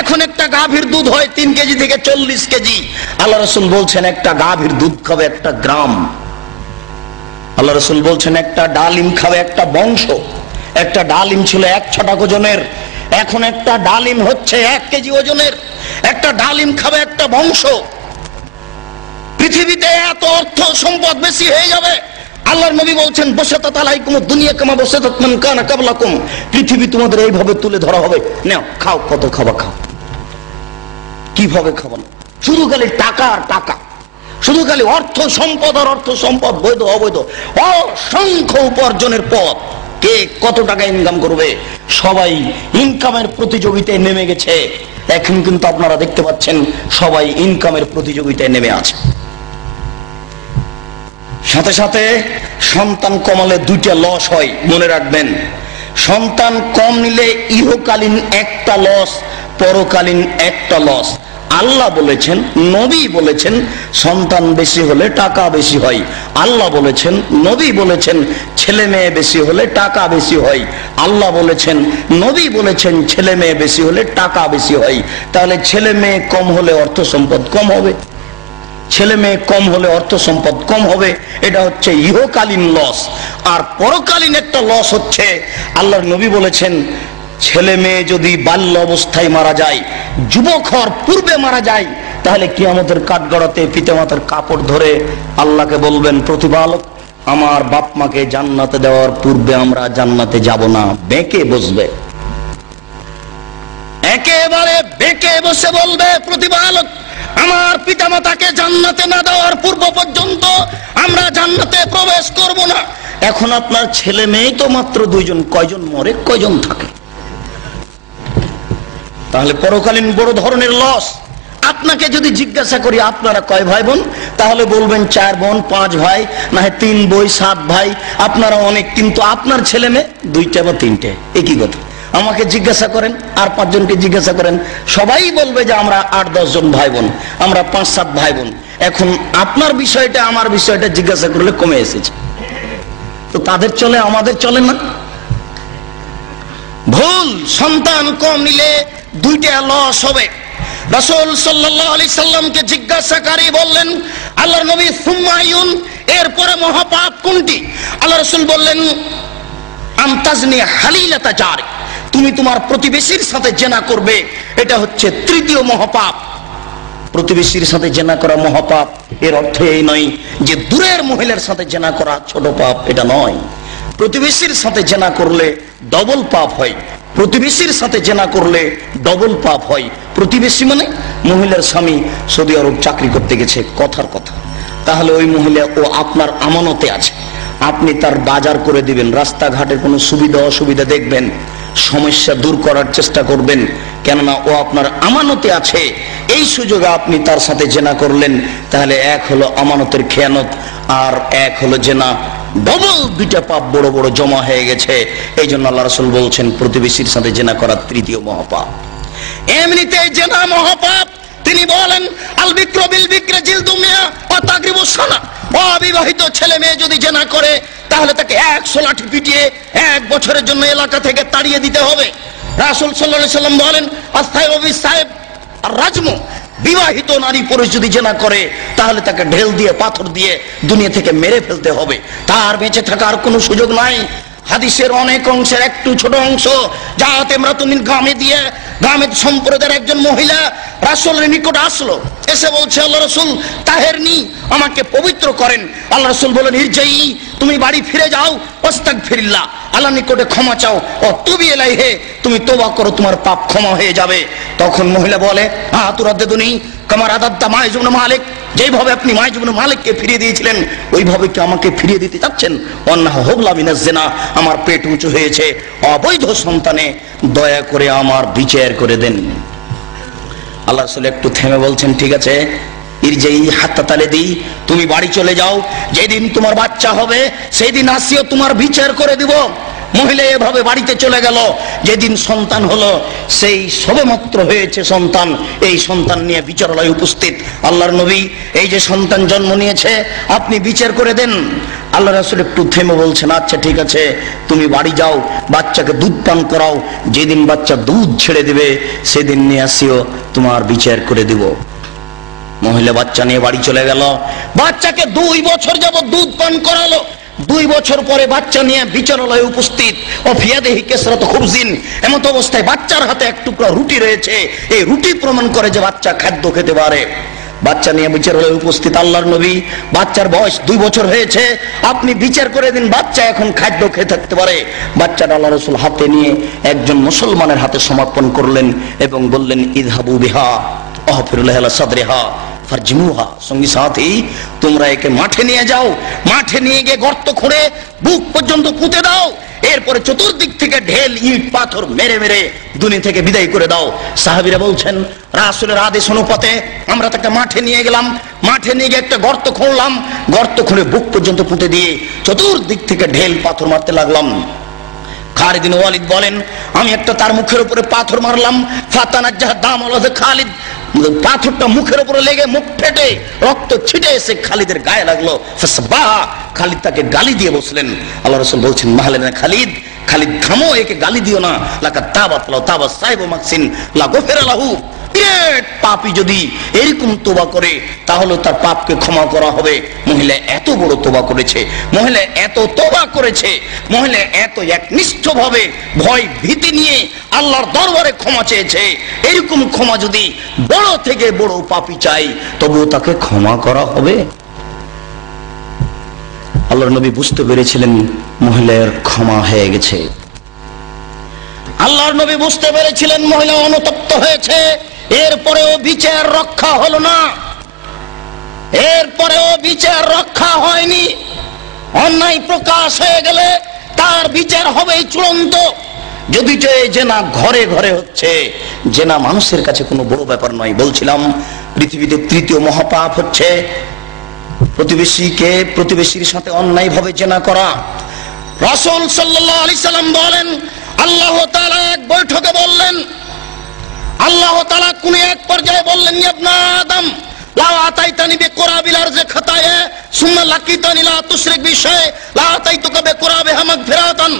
এখন একটা গাভীর দুধ হয় 3 কেজি থেকে 40 কেজি। আল্লাহ রাসূল বলছেন, একটা গাভীর দুধ খাবে 1 গ্রাম। আল্লাহ রাসূল বলছেন, একটা ডালিম খাবে একটা বংশ। একটা ডালিম ছিল 1 ছটাক ওজনের, এখন একটা ডালিম হচ্ছে 1 কেজি ওজনের। একটা ডালিম খাবে একটা বংশ। পৃথিবীতে এত অর্থ সম্পদ বেশি হয়ে যাবে, আল্লাহর নবী বলছেন বসাতাত আলাইকুম দুনিয়া কামা বসাতাত মান কানা ক্বাবলাকুম, পৃথিবী তোমাদের এইভাবে তুলে ধরা হবে, নাও খাও, কত খাবা খাও। কিভাবে খাবেন? শুধু খালি টাকা আর টাকা, শুধু খালি অর্থ সম্পদ আর অর্থ সম্পদ, বৈধ অবৈধ অসংখ্য উপার্জনের পথ। কে কত টাকা ইনকাম করবে, সবাই ইনকামের প্রতিযোগিতায় নেমে গেছে। এখন কিন্তু আপনারা দেখতে পাচ্ছেন সবাই ইনকামের প্রতিযোগিতায় নেমে আছে। সাথে সাথে সন্তান কমালে দুইটা লস হয়, মনে রাখবেন। সন্তান কম নিলে ইহকালীন একটা লস, পরকালীন একটা লস। আল্লাহ বলেছেন, নবী বলেছেন সন্তান বেশি হলে টাকা বেশি হয়। আল্লাহ বলেছেন, নবী বলেছেন ছেলে মেয়ে বেশি হলে টাকা বেশি হয়। আল্লাহ বলেছেন, নবী বলেছেন ছেলে মেয়ে বেশি হলে টাকা বেশি হয়। তাহলে ছেলে মেয়ে কম হলে অর্থ সম্পদ কম হবে, ছেলে মেয়ে কম হলে অর্থ সম্পদ কম হবে। এটা হচ্ছে ইহকালীন লস। আর পরকালীন একটা লস হচ্ছে, আল্লাহর নবী বলেছেন ছেলে মেয়ে যদি বাল্য অবস্থায় মারা যায়, যুবক হওয়ার পূর্বে মারা যায়, তাহলে কিয়ামতের কাঠগড়াতে পিতামাতার কাপড় ধরে আল্লাহকে বলবেন, প্রতিপালক আমার বাপ মাকে জান্নাতে দেওয়ার পূর্বে আমরা জান্নাতে যাব না। বেঁকে বসবে, একেবারে বেঁকে বসে বলবে, প্রতিপালক আমার পিতামাতাকে জান্নাতে না দেওয়ার পূর্ব পর্যন্ত আমরা জান্নাতে প্রবেশ করব না। এখন আপনার ছেলে মেয়ে তো মাত্র দুইজন, কয়জন মরে কয়জন থাকে? তাহলে পরকালীন বড় ধরনের লস। আপনাকে যদি জিজ্ঞাসা করি আপনারা কয় ভাই বোন, তাহলে বলবেন 4 বোন 5 ভাই, না হয় 3 বই 7 ভাই। আপনারা অনেক, কিন্তু আপনার ছেলে মেয়ে 2টা বা 3টে, একই কথা। আমাকে জিজ্ঞাসা করেন, আর 5 জনকে জিজ্ঞাসা করেন, সবাই বলবে যে আমরা 8-10 জন ভাই বোন, আমরা 5-7 ভাই বোন। এখন আপনার বিষয়টা আমার বিষয়টা জিজ্ঞাসা করলে কমে এসেছে, তো তাদের চলে আমাদের চলে না। ভুল। সন্তান কম নিলে 2টা লস হবে। রাসূল সাল্লাল্লাহু আলাইহি সাল্লামকে জিজ্ঞাসাকারী বললেন, আল্লাহর নবী সুম্মা আইয়ুন, এরপরে মহাপাপ কোনটি? আল্লাহ রাসূল বললেন, আনতাজনি হালিলাতা জারি, তুমি তোমার প্রতিবেশীর সাথে জেনা করবে, এটা হচ্ছে 3য় মহাপাপ। প্রতিবেশীর সাথে জেনা করা মহাপাপ, এর অর্থ এই নয় যে দূরের মহিলার সাথে জেনা করা ছোট পাপ, এটা নয়। প্রতিবেশীর সাথে জেনা করলে ডবল পাপ হয়, প্রতিবেশীর সাথে জেনা করলে ডবল পাপ হয়। প্রতিবেশী মানে মহিলার স্বামী সৌদি আরব চাকরি করতে গেছে, কথার কথা। তাহলে ওই মহিলা ও আপনার আমানতে আছে, আপনি তার বাজার করে দিবেন, রাস্তাঘাটের কোনো সুবিধা অসুবিধা দেখবেন, সমস্যা দূর করার চেষ্টা করবেন, কেননা ও আপনার আমানতে আছে। এই সুযোগে আপনি তার সাথে জেনা করলেন, তাহলে এক হলো আমানতের খেয়ানত, আর এক হলো জেনা। ডবল 2টা পাপ বড় বড় জমা হয়ে গেছে। এই জন্য আল্লাহ রাসূল বলছেন প্রতিবেশীর সাথে জেনা করা 3য় মহাপাপ। এমনিতে জেনা মহাপাপ। তিনি বলেন, আল বিক্র বিল বিক্রে জিলদু মিয়া ওয়া তাগরিবু সানা, অবিবাহিত ছেলে মেয়ে যদি জেনা করে তাহলে তাকে 100 লাঠি পিটিয়ে 1 বছরের জন্য এলাকা থেকে তাড়িয়ে দিতে হবে। রাসূল সাল্লাল্লাহু আলাইহি সাল্লাম বলেন, আস-সাইব বিস-সাইব আর রাজমু, বিবাহিত নারী পুরুষ যদি জেনা করে তাহলে তাকে ঢেল দিয়ে পাথর দিয়ে দুনিয়া থেকে মেরে ফেলতে হবে, তার বেঁচে থাকার কোনো সুযোগ নাই। হাদিসের অনেক অংশের একটু ছোট অংশ, যাতে ইমরাতুমিন গামেদিয়া, গামেদ সম্প্রদায়ের একজন মহিলা রাসূলের নিকট আসলো, এসে বলছে, আল্লাহ রাসূল তাহেরনি, আমাকে পবিত্র করেন। আল্লাহ রাসূল বলেন, ইরজাই, তুমি বাড়ি ফিরে যাও, আস্তাগফিরিল্লাহ, আল্লাহর নিকটে ক্ষমা চাও, ও তুবি ইলাইহি, তুমি তওবা করো, তোমার পাপ ক্ষমা হয়ে যাবে। তখন মহিলা বলে, আতুরাদ্দুনি কামা রাদাদ্দা মাইজ ইবনে মালিক, যেভাবে আপনি মাইজ ইবনে মালিককে ফিরিয়ে দিয়েছিলেন ওইভাবে কি আমাকে ফিরিয়ে দিতে চাচ্ছেন? ওয়ান্না হুবলা মিনাজ জিনা, আমার পেট উঁচু হয়েছে, অবৈধ সন্তানে দয়া করে আমার বিচার করে দেন। আল্লাহ রাসূল একটু থেমে বলছেন, ঠিক আছে, ইরজাই হাত্তা তালিদি, তুমি বাড়ি চলে যাও, যেদিন তোমার বাচ্চা হবে সেই দিন আসিও, তোমার বিচার করে দিব। মহিলা এভাবে বাড়িতে চলে গেল। যেদিন সন্তান হলো, সেই সবেমাত্র হয়েছে সন্তান, এই সন্তান নিয়ে বিচারালয়ে উপস্থিত। আল্লাহর নবী, এই যে সন্তান জন্ম নিয়েছে আপনি বিচার করে দেন। আল্লাহ রাসূল একটু থেমে বলছেন, আচ্ছা ঠিক আছে, তুমি বাড়ি যাও, বাচ্চাকে দুধ পান করাও, যেদিন বাচ্চা দুধ ছেড়ে দিবে সেদিন নিয়ে আসিও, তোমার বিচার করে দিব। মহিলা বাচ্চা নিয়ে বাড়ি চলে গেল, বাচ্চাকে 2 বছর যাবত দুধ পান করালো। 2 বছর পরে বাচ্চা নিয়ে বিচারালয়ে উপস্থিত। ও ফিয়াদেহি কাসরাতু খুবজিন, এমন অবস্থায় বাচ্চার হাতে এক টুকরা রুটি রয়েছে। এই রুটি প্রমাণ করে যে বাচ্চা খাদ্য খেতে পারে। বাচ্চা নিয়ে বিচার হলে উপস্থিত আল্লাহর নবী, বাচ্চার বয়স 2 বছর হয়েছে, আপনি বিচার করে দিন, বাচ্চা এখন খাদ্য খেয়ে থাকতে পারে। বাচ্চাটা আল্লাহ রাসূল হাতে নিয়ে একজন মুসলমানের হাতে সমর্পণ করলেন এবং বললেন, ইযহাবু বিহা আহফিরুল্লাহ আলা সাদরিহা ফারজিমুহা, সঙ্গী সাথী তোমরা একে মাঠে নিয়ে যাও, মাঠে নিয়ে গিয়ে গর্ত খুঁড়ে বুক পর্যন্ত পুঁতে দাও, এরপরে চতুর্দিক থেকে ঢেল ইট পাথর মেরে মেরে দুনিয়া থেকে বিদায় করে দাও। সাহাবীরা বলছেন, রাসূলের আদেশ অনুপাতে আমরা তাকে মাঠে নিয়ে গেলাম, মাঠে নিয়ে গিয়ে একটা গর্ত খুঁড়লাম, গর্ত খুঁড়ে বুক পর্যন্ত পুঁতে দিয়ে চতুর্দিক থেকে ঢেল পাথর মারতে লাগলাম। খালিদ বিন ওয়ালিদ বলেন, আমি একটা তার মুখের উপরে পাথর মারলাম, ফাতানাজ্জাহ দাম আলাদা খালিদ, পাথরটা মুখের উপরে লেগে মুখ ফেটে রক্ত ছিটে এসে খালিদের গায়ে লাগলো। খালিদ তাকে গালি দিয়ে বসলেন। আল্লাহ রাসূল বলছেন, মাহলেনা খালিদ, খালিদ থামো, একে গালি দিও না। লাকা তাবাত লাউ তাবা সাইবু মাকসিন লা গফিরা লাহু, পাপী যদি এরকম তোবা করে তাহলে তার পাপকে ক্ষমা করা হবে। মহিলা এত বড় তোবা করেছে, মহিলা এত তোবা করেছে, মহিলা এত একনিষ্ঠভাবে ভয় ভীতি নিয়ে আল্লাহর দরবারে ক্ষমা চেয়েছে। এরকম ক্ষমা যদি বড় থেকে বড় পাপী চাই তবুও তাকে ক্ষমা করা হবে। আল্লাহর নবী বুঝতে পেরেছিলেন মহিলার ক্ষমা হয়ে গেছে। আল্লাহর নবী বুঝতে পেরেছিলেন মহিলা অনুতপ্ত হয়েছে। এরপরেও বিচার রক্ষা হলো না, এরপরেও বিচার রক্ষা হয়নি। অন্যায় প্রকাশ হয়ে গেলে তার বিচার হবে চূড়ান্ত। যদি জেনা ঘরে ঘরে হচ্ছে, জেনা মানুষের কাছে কোনো বড় ব্যাপার নয়। বলছিলাম পৃথিবীতে 3য় মহাপাপ হচ্ছে প্রতিবেশীর সাথে অন্যায় ভাবে জেনা করা। রাসূল সাল্লাল্লাহু আলাইহি সাল্লাম বলেন, আল্লাহ তাআলা এক বৈঠকে বললেন, আল্লাহ তাআলা কোন এক পর্যায়ে বললেন, ইবনা আদম লা আতাইতানি বিকুরাবিল আরজি খাতায়া সুম্মা লাকিতানি লা তুশরিক বিশাই লা আতাইতুকা বিকুরাবিহা মাগফিরাতান।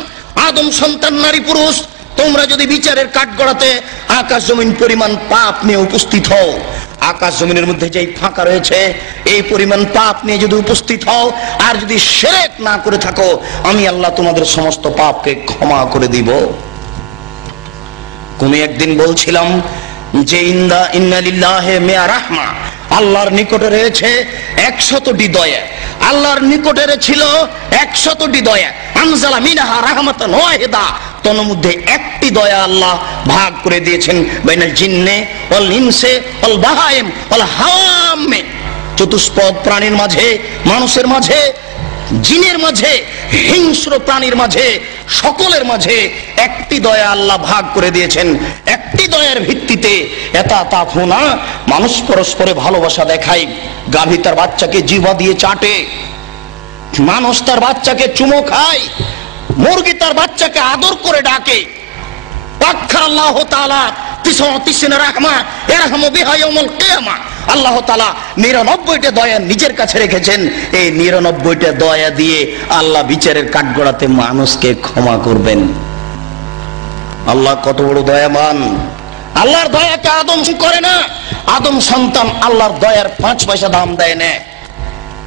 আদম সন্তান নারী পুরুষ, তোমরা যদি বিচারের কাঠগড়াতে আকাশ জমিন পরিমাণ পাপ নিয়ে উপস্থিত হও, আকাশ জমিনের মধ্যে যেই ফাঁকা রয়েছে এই পরিমাণ পাপ নিয়ে যদি উপস্থিত হও আর যদি শিরক না করে থাকো, আমি আল্লাহ তোমাদের সমস্ত পাপকে ক্ষমা করে দিব। কোন একদিন বলছিলাম যে ইন্না লিল্লাহি মিয়া রাহমা, আল্লাহর নিকটে রয়েছে 100টি দয়া। আল্লাহর নিকটে ছিল 100টি দয়া। আনজালা মিনহা রাহমাতান ওয়াহিদা, তোর মধ্যে একটি দয়া আল্লাহ ভাগ করে দিয়েছেন বাইনাল জিন্নে ওয়াল ইনসে ওয়াল বাহাইম ওয়াল হাওয়ামে, চতুষ্পদ প্রাণীর মাঝে, মানুষের মাঝে, জিনের মাঝে, হিংস্র প্রাণীর মাঝে, সকলের মাঝে একটি দয়া আল্লাহ ভাগ করে দিয়েছেন। একটি দয়ার ভিত্তিতে এতাতাফুনা, মানুষ পরস্পরে ভালোবাসা দেখায়। গাভী তার বাচ্চাকে জিহ্বা দিয়ে চাটে, মানুষ তার বাচ্চাকে চুমো খায়, মুরগি তার বাচ্চাকে আদর করে ডাকে। আল্লাহ তাআলা 99 রাহমা ইয়ারহামু বিহা ইয়াউমুল কিয়ামা, আল্লাহ তাআলা 99টা দয়া নিজের কাছে রেখেছেন। এই 99টা দয়া দিয়ে আল্লাহ বিচারের কাঠগড়াতে মানুষকে ক্ষমা করবেন। আল্লাহ কত বড় দয়াবান। আল্লাহর দয়াকে আদম করে না, আদম সন্তান আল্লাহর দয়ার 5 পয়সা দাম দেয় না।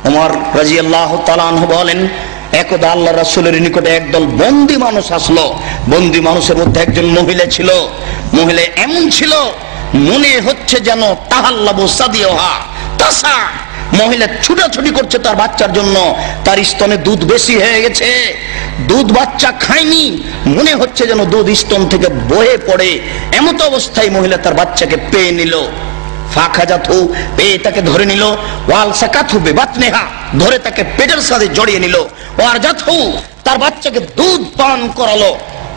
ওমর রাদিয়াল্লাহু তাআলা আনহু বলেন, একদা আল্লাহ রাসূলের নিকটে একদল বন্দী মানুষ আসলো। বন্দী মানুষের মধ্যে একজন মহিলা ছিল। মহিলা এমন ছিল মনে হচ্ছে যেন তাহাল্লাবু সাদিওহা তাসা, মহিলা ছুটাছুটি করছে তার বাচ্চার জন্য। তার স্তনে দুধ বেশি হয়ে গেছে, দুধ বাচ্চা খায়নি, মনে হচ্ছে যেন দুধ স্তন থেকে বয়ে পড়ে। এমত অবস্থায় মহিলা তার বাচ্চাকে পেয়ে নিল। ফাখাজাতহু, পেয়ে তাকে ধরে নিল। ওয়াল সাকাতহু বিবাতনিহা, ধরে তাকে পেটের সাথে জড়িয়ে নিল। ওয়ারজাতহু, তার বাচ্চাকে দুধ পান করালো।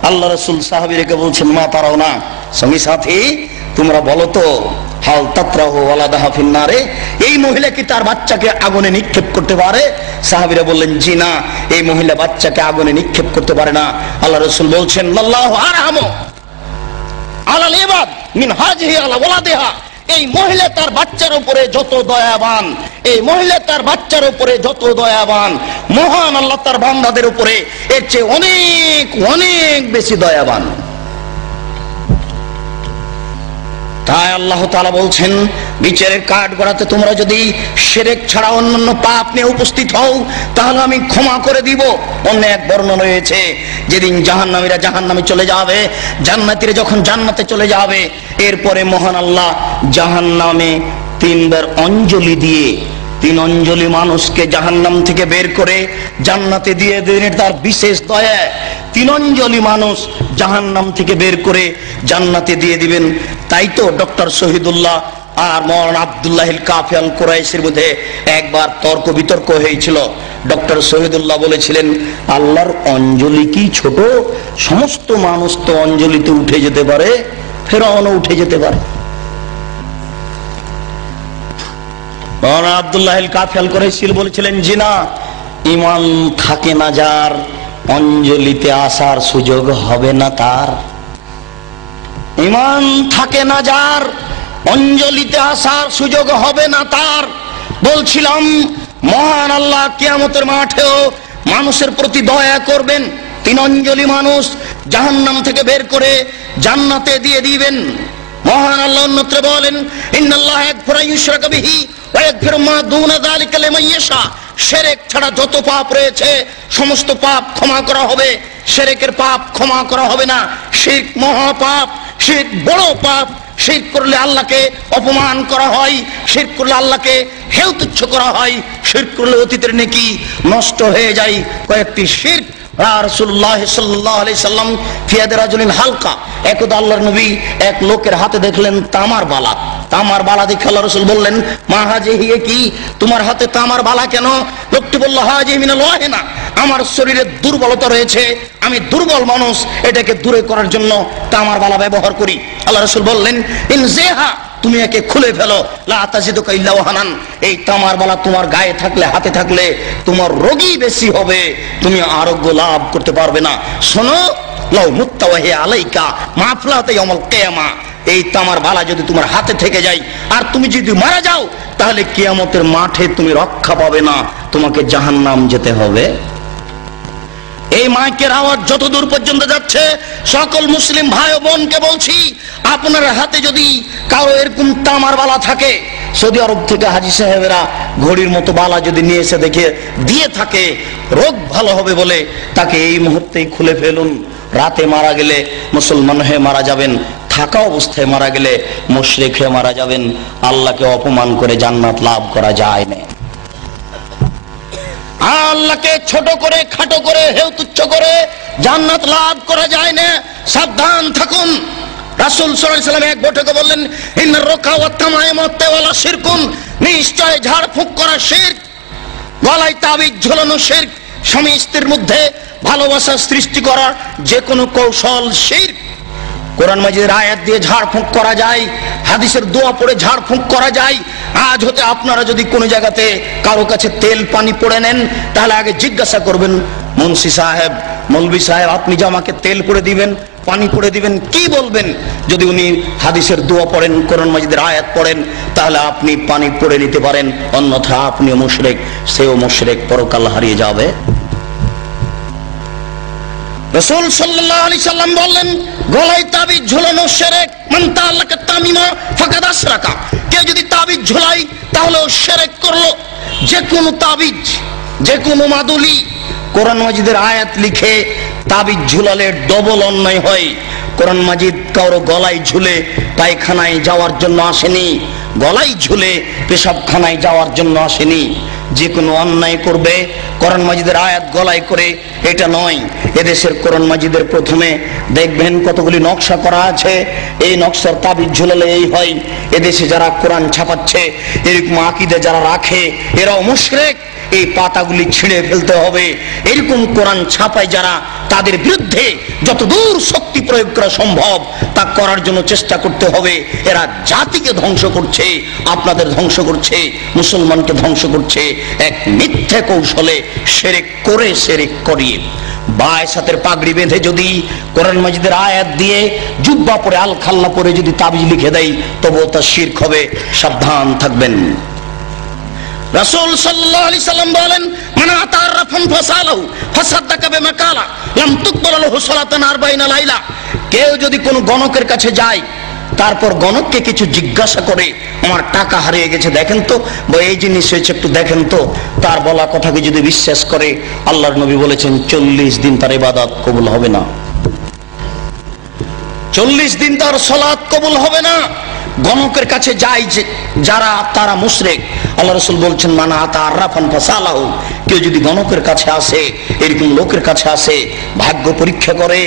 আল্লাহ রাসূল সাহাবীদেরকে বলছেন, মা তারাও না, সঙ্গী সাথী তোমরা বলো তো, হাল তাতরাহু ওয়ালাদাহা ফিন্নারে, এই মহিলা কি তার বাচ্চাকে আগুনে নিক্ষেপ করতে পারে? সাহাবীরা বললেন, জি না, এই মহিলা বাচ্চাকে আগুনে নিক্ষেপ করতে পারে না। আল্লাহ রাসূল বলছেন, আল্লাহু আরহামু আলাল ইবাদ মিন হাজিহি আলা ওয়ালাদিহা, এই মহিলা তার বাচ্চার উপরে যত দয়াবান, এই মহিলা তার বাচ্চার উপরে যত দয়াবান, মহান আল্লাহ তার বান্দাদের উপরে এর চেয়ে অনেক অনেক বেশি দয়াবান। তাই আল্লাহ তাআলা বলছেন, বিচারের কাঠগড়াতে তোমরা যদি শিরক ছাড়া অন্যান্য পাপ নিয়ে উপস্থিত হও তাহলে আমি ক্ষমা করে দিব। অন্য এক বর্ণনা রয়েছে, যেদিন জাহান্নামীরা জাহান্নামে চলে যাবে, জান্নাতীরা যখন জান্নাতে চলে যাবে, এরপরে মহান আল্লাহ জাহান্নামে তিনবার অঞ্জলি দিয়ে 3 অঞ্জলি মানুষকে জাহান্নাম থেকে বের করে জান্নাতে দিয়ে দেন, তার বিশেষ দয়া। 3 অঞ্জলি মানুষ জাহান্নাম থেকে বের করে জান্নাতে দিয়ে দিবেন। তাই তো ডক্টর শহীদুল্লাহ আর মৌলানা আব্দুল্লাহিল কাফি আল কুরাইশির মধ্যে একবার তর্ক বিতর্ক হয়েছিল। ডক্টর শহীদুল্লাহ বলেছিলেন, আল্লাহর অঞ্জলি কি ছোট? সমস্ত মানুষ তো অঞ্জলিতে উঠে যেতে পারে, ফেরাউনও উঠে যেতে পারে। মৌলানা আব্দুল্লাহিল কাফি আল কুরাইশি বলেছিলেন, জি না, ঈমান থাকে না যার, অঞ্জলিতে আসার সুযোগ হবে না তার। ঈমান থাকে না যার, অঞ্জলিতে আসার সুযোগ হবে না তার। বলছিলাম, মহান আল্লাহ কিয়ামতের মাঠেও মানুষের প্রতি দয়া করবেন। 3 অঞ্জলি মানুষ জাহান্নাম থেকে বের করে জান্নাতে দিয়ে দিবেন। মহান আল্লাহ অন্যত্র বলেন, ইন্নাল্লাহ ইয়াগফিরু ইউশরাকা বিহি ওয়া ইয়াগফিরু মা দুনা যালিকা লিমান ইয়াশা। শিরক ছাড়া যত পাপ রয়েছে সমস্ত পাপ ক্ষমা করা হবে, শিরকের পাপ ক্ষমা করা হবে না। শিরক মহাপাপ, শিরক বড় পাপ। শিরক করলে আল্লাহকে অপমান করা হয়, শিরক করলে আল্লাহকে হেয় তুচ্ছ করা হয়, শিরক করলে অতীতের নেকি নষ্ট হয়ে যায়। কয়েকটি শিরক রাসূলুল্লাহ সাল্লাল্লাহু আলাইহি সাল্লাম ফিয়াদে রাজুলিন হালকা, একদা আল্লাহর নবী এক লোকের হাতে দেখলেন তামার বালা। তামার বালা দেখে আল্লাহ রাসূল বললেন, মা হাযিহি, কি তোমার হাতে তামার বালা কেন? লোকটি বলল, হাযিহি মিনাল ওয়াহিনা, আমার শরীরে দুর্বলতা রয়েছে, আমি দুর্বল মানুষ, এটাকে দূরে করার জন্য তামার বালা ব্যবহার করি। আল্লাহ রাসূল বললেন, ইনজিহা, তুমি একে খুলে ফেলো, লা তাজিদুকা ইল্লা ওয়াহানান। এই তামার বালা তোমার গায়ে থাকলে, হাতে থাকলে তোমার রোগী বেশি হবে, তুমি আরোগ্য লাভ করতে পারবে না। শোনো, লাউ মুত্তা ওয়া হিয়া আলাইকা মাফলাতা ইয়াউমুল কিয়ামা, এই তামার বালা যদি তোমার হাতে থেকে যায় আর তুমি যদি মারা যাও, তাহলে কিয়ামতের মাঠে তুমি রক্ষা পাবে না, তোমাকে জাহান্নাম যেতে হবে। এই মাইকের আওয়াজ যত দূর পর্যন্ত যাচ্ছে, সকল মুসলিম ভাই ও বোনকে বলছি, আপনার হাতে যদি কারো এরকম তামার বালা থাকে, সৌদি আরব থেকে হাজী সাহেবেরা ঘড়ির মতো বালা যদি নিয়ে এসে দেখে দিয়ে থাকে, রোগ ভালো হবে বলে তাকে এই মুহূর্তেই খুলে ফেলুন। রাতে মারা গেলে মুসলমান হয়ে মারা যাবেন, থাকা অবস্থায় মারা গেলে মুশরিক হয়ে মারা যাবেন। আল্লাহকে অপমান করে জান্নাত লাভ করা যায় না। আল্লাহকে ছোট করে, খাটো করে, হেয় তুচ্ছ করে জান্নাত লাভ করা যায় না। সাবধান থাকুন। রাসূল সাল্লাল্লাহু আলাইহি ওয়াসাল্লাম এক বৈঠকে বললেন, ইন্নার রুকা ওয়া তামাইম ওয়া তাওয়ালা শিরকুন, নিশ্চয় ঝাড় ফুঁক করা শিরক, গলায় তাবিজ ঝোলানো শিরক, স্বামী স্ত্রীর মধ্যে ভালোবাসা সৃষ্টি করার যে কোনো কৌশল শিরক। কোরআন মাজিদের আয়াত দিয়ে ঝাড়ফুঁক করা যায়, হাদিসের দোয়া পড়ে ঝাড়ফুঁক করা যায়। আজ হতে আপনারা যদি কোনো জায়গাতে কারো কাছে তেল পানি পড়ে নেন, তাহলে আগে জিজ্ঞাসা করবেন, মুন্সি সাহেব, মৌলভী সাহেব, আপনি যে আমাকে তেল পড়ে দিবেন, পানি পড়ে দিবেন, কি বলবেন? যদি উনি হাদিসের দোয়া পড়েন, কোরআন মাজিদের আয়াত পড়েন, তাহলে আপনি পানি পড়ে নিতে পারেন, অন্যথা আপনিও মুশরিক, সেও মুশরিক, পরকাল হারিয়ে যাবে। রাসূল সাল্লাল্লাহু আলাইহি সাল্লাম বললেন, গলায় তাবিজ ঝুলানো শিরক, মান তাআল্লাকা তামিমা ফাকাদ আশরাকা, কেউ যদি তাবিজ ঝুলায় তাহলে ও শিরক করলো। যে কোনো তাবিজ, যে কোনো মাদুলি, কোরআন মাজিদের আয়াত লিখে তাবিজ ঝুলালে ডবল অন্যায় হয়। কোরআন মাজিদ কারো গলায় ঝুলে পায়খানায় যাওয়ার জন্য আসেনি, গলায় ঝুলে পেশাবখানায় যাওয়ার জন্য আসেনি। যে কোনো অন্যায় করবে কোরআন মাজিদের আয়াত গলায় করে, এটা নয়। এদেশের কোরআন মাজিদের প্রথমে দেখবেন কতগুলি নকশা করা আছে, এই নকশার তাবিজ ঝুলালে এই হয়। এদেশে যারা কোরআন ছাপাচ্ছে, এরকম আকীদা যারা রাখে, এরাও মুশরিক। এই পাতাগুলি ছিঁড়ে ফেলতে হবে। এরকম কোরআন ছাপায় যারা, তাদের বিরুদ্ধে যতদূর শক্তি প্রয়োগ করা সম্ভব তা করার জন্য চেষ্টা করতে হবে। এরা জাতিকে ধ্বংস করছে, আপনাদের ধ্বংস করছে, মুসলমানকে ধ্বংস করছে এক মিথ্যে কৌশলে, শিরক করে, শিরক করিয়ে। বায়সাতের পাগড়ি বেঁধে যদি কোরআন মাজিদের আয়াত দিয়ে জুব্বা পরে, আল খাল্লা পরে যদি তাবিজ লিখে দেয়, তবুও তা শিরক হবে। সাবধান থাকবেন। রাসূল সাল্লাল্লাহু আলাইহি সাল্লাম বলেন, মান আতারাফান ফাসালাহু ফাসাদাকা বিমা কালা লাম তুকবাল লাহু সালাতান 40 লাইলা। কেউ যদি কোনো গণকের কাছে যায়, তারপর গণককে কিছু জিজ্ঞাসা করে, আমার টাকা হারিয়ে গেছে দেখেন তো, বা এই জিনিস হয়েছে একটু দেখেন তো, তার বলা কথাকে যদি বিশ্বাস করে, আল্লাহর নবী বলেছেন 40 দিন তার ইবাদত কবুল হবে না, 40 দিন তার সালাত কবুল হবে না। গণকের কাছে যায় যে যারা তারা মুশরিক। আল্লাহ রাসূল বলছেন মানা আতা আররাফান ফাসালাহু, কেউ যদি গণকের কাছে আসে, এরকম লোকের কাছে আসে, ভাগ্য পরীক্ষা করে,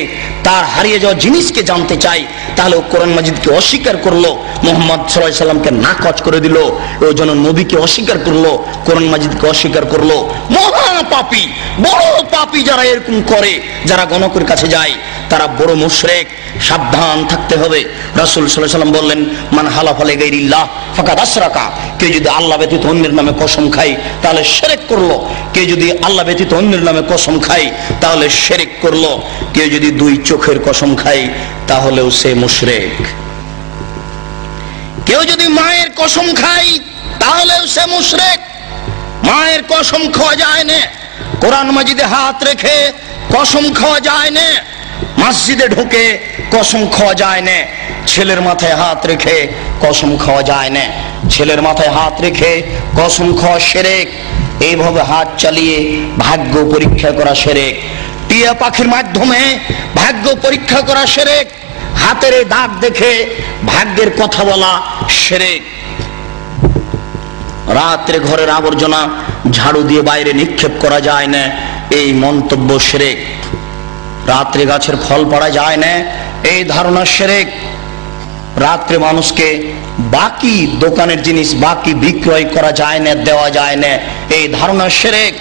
তার হারিয়ে যাওয়া জিনিসকে জানতে চাই, তাহলে ও কোরআন মাজিদকে অস্বীকার করলো, মুহাম্মদ সাল্লাল্লাহু আলাইহি সাল্লামকে নাকচ করে দিল, ও যেন নবীকে অস্বীকার করলো, কোরআন মাজিদকে অস্বীকার করলো। মহা পাপী, বড় পাপী যারা এরকম করে, যারা গণকের কাছে যায়, তারা বড় মুশরিক। সাবধান থাকতে হবে। রাসূল সাল্লাল্লাহু আলাইহি সাল্লাম বললেন মান হালাফা লিগাইরিল্লাহ ফাকাদ আশরাকা, কেউ যদি আল্লাহ ব্যতীত অন্যের নামে কসম খায় তাহলে শিরক করলো। কেউ যদি আল্লাহ ব্যতীত অন্যের নামে কসম খায় তাহলে শিরক করলো। কেউ যদি দুই চোখের কসম খায় তাহলেও সে মুশরিক। কেউ যদি মায়ের কসম খায় তাহলেও সে মুশরিক। মায়ের কসম খাওয়া যায় না, কোরআন মাজিদে হাত রেখে কসম খাওয়া যায় না, মসজিদে ঢুকে কসম খাওয়া যায় না, ছেলের মাথায় হাত রেখে কসম খাওয়া যায় না, ছেলের মাথায় হাত রেখে কসম খাওয়া শিরক। এইভাবে হাত চালিয়ে ভাগ্য পরীক্ষা করা শিরক। টিয়া পাখির মাধ্যমে ভাগ্য পরীক্ষা করা শিরক। হাতের দাগ দেখে ভাগ্যের কথা বলা শিরক। রাত্রে ঘরের আবর্জনা ঝাড়ু দিয়ে বাইরে নিক্ষেপ করা যায় না, এই মন্তব্য শিরক। রাত্রে গাছের ফল পাড়া যায় না, এই ধারণা শিরক। রাত্রে মানুষকে বাকি দোকানের জিনিস বাকি বিক্রয় করা যায় না, দেওয়া যায় না, এই ধারণা শিরক।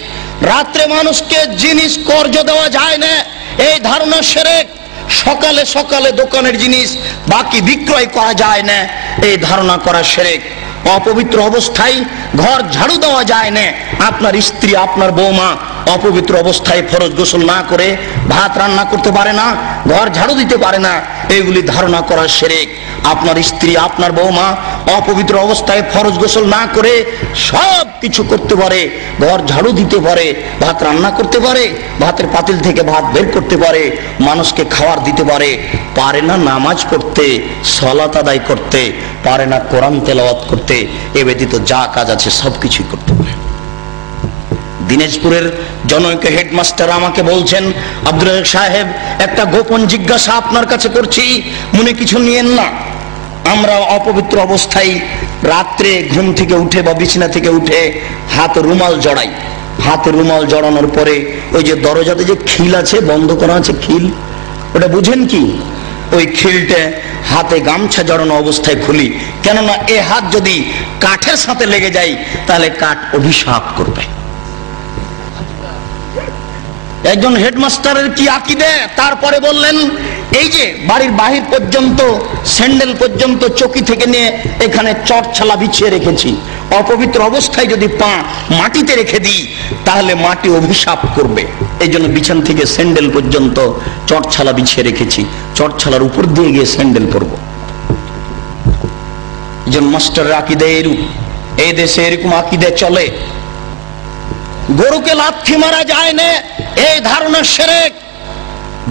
রাত্রে মানুষকে জিনিস কর্জ দেওয়া যায় না, এই ধারণা শিরক। সকালে সকালে দোকানের জিনিস বাকি বিক্রয় করা যায় না, এই ধারণা করা শিরক। অপবিত্র অবস্থায় ঘর ঝাড়ু দেওয়া যায় না। আপনার স্ত্রী, আপনার বৌমা অপবিত্র অবস্থায় ফরজ গোসল না করে ভাত রান্না করতে পারে না, ঘর ঝাড়ু দিতে পারে না, এইগুলি ধারণা করা শিরক। আপনার স্ত্রী, আপনার বৌমা অপবিত্র অবস্থায় ফরজ গোসল না করে সব কিছু করতে পারে, ঘর ঝাড়ু দিতে পারে, ভাত রান্না করতে পারে, ভাতের পাতিল থেকে ভাত বের করতে পারে, মানুষকে খাবার দিতে পারে, পারে না নামাজ পড়তে, সালাত আদায় করতে, পারে না কোরআন তেলাওয়াত করতে, এ ব্যতীত যা কাজ আছে সবকিছুই করতে পারে। দিনাজপুরের জনৈক হেডমাস্টার আমাকে বলছেন, আব্দুল রাজ্জাক সাহেব, একটা গোপন জিজ্ঞাসা আপনার কাছে করছি, মনে কিছু নিয়েন না। আমরা অপবিত্র অবস্থায় রাত্রে ঘুম থেকে উঠে বা বিছানা থেকে উঠে হাতে রুমাল জড়াই। হাতে রুমাল জড়ানোর পরে ওই যে দরজাতে যে খিল আছে, বন্ধ করা আছে খিল, ওটা বুঝেন কি? ওই খিলটা হাতে গামছা জড়ানো অবস্থায় খুলি, কেননা এ হাত যদি কাঠের সাথে লেগে যায় তাহলে কাঠ অভিশাপ করবে। একজন হেডমাস্টারের কি আকীদা! তারপরে বললেন, এই যে বাড়ির বাহির পর্যন্ত স্যান্ডেল পর্যন্ত চকি থেকে নিয়ে এখানে চটছালা বিছিয়ে রেখেছি, অপবিত্র অবস্থায় যদি পা মাটিতে রেখে দিই তাহলে মাটি অভিশাপ করবে, এই জন্য বিছান থেকে স্যান্ডেল পর্যন্ত চটছালা বিছিয়ে রেখেছি, চটছালার উপর দিয়ে গিয়ে স্যান্ডেল পরবো। একজন মাস্টারের আকীদা এরূপ। এই দেশে এরকম আকীদা চলে। গরুকে লাথি মারা যায় না, এই ধারণা শিরক।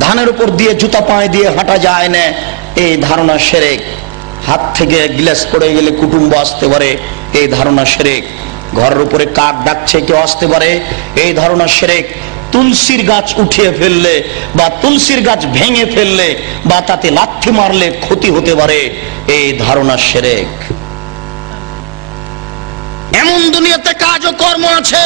ধানের উপর দিয়ে জুতা পায়ে দিয়ে হাঁটা যায় না, এই ধারণা শিরক। হাত থেকে গ্লাস পড়ে গেলে কুটুম্ব আসতে পারে, এই ধারণা শিরক। ঘরের উপরে কাক ডাকছে, কেউ আসতে পারে, এই ধারণা শিরক। তুলসীর গাছ উঠিয়ে ফেললে বা তুলসীর গাছ ভেঙে ফেললে বা তাতে লাথি মারলে ক্ষতি হতে পারে, এই ধারণা শিরক। এমন দুনিয়াতে কাজ ও কর্ম আছে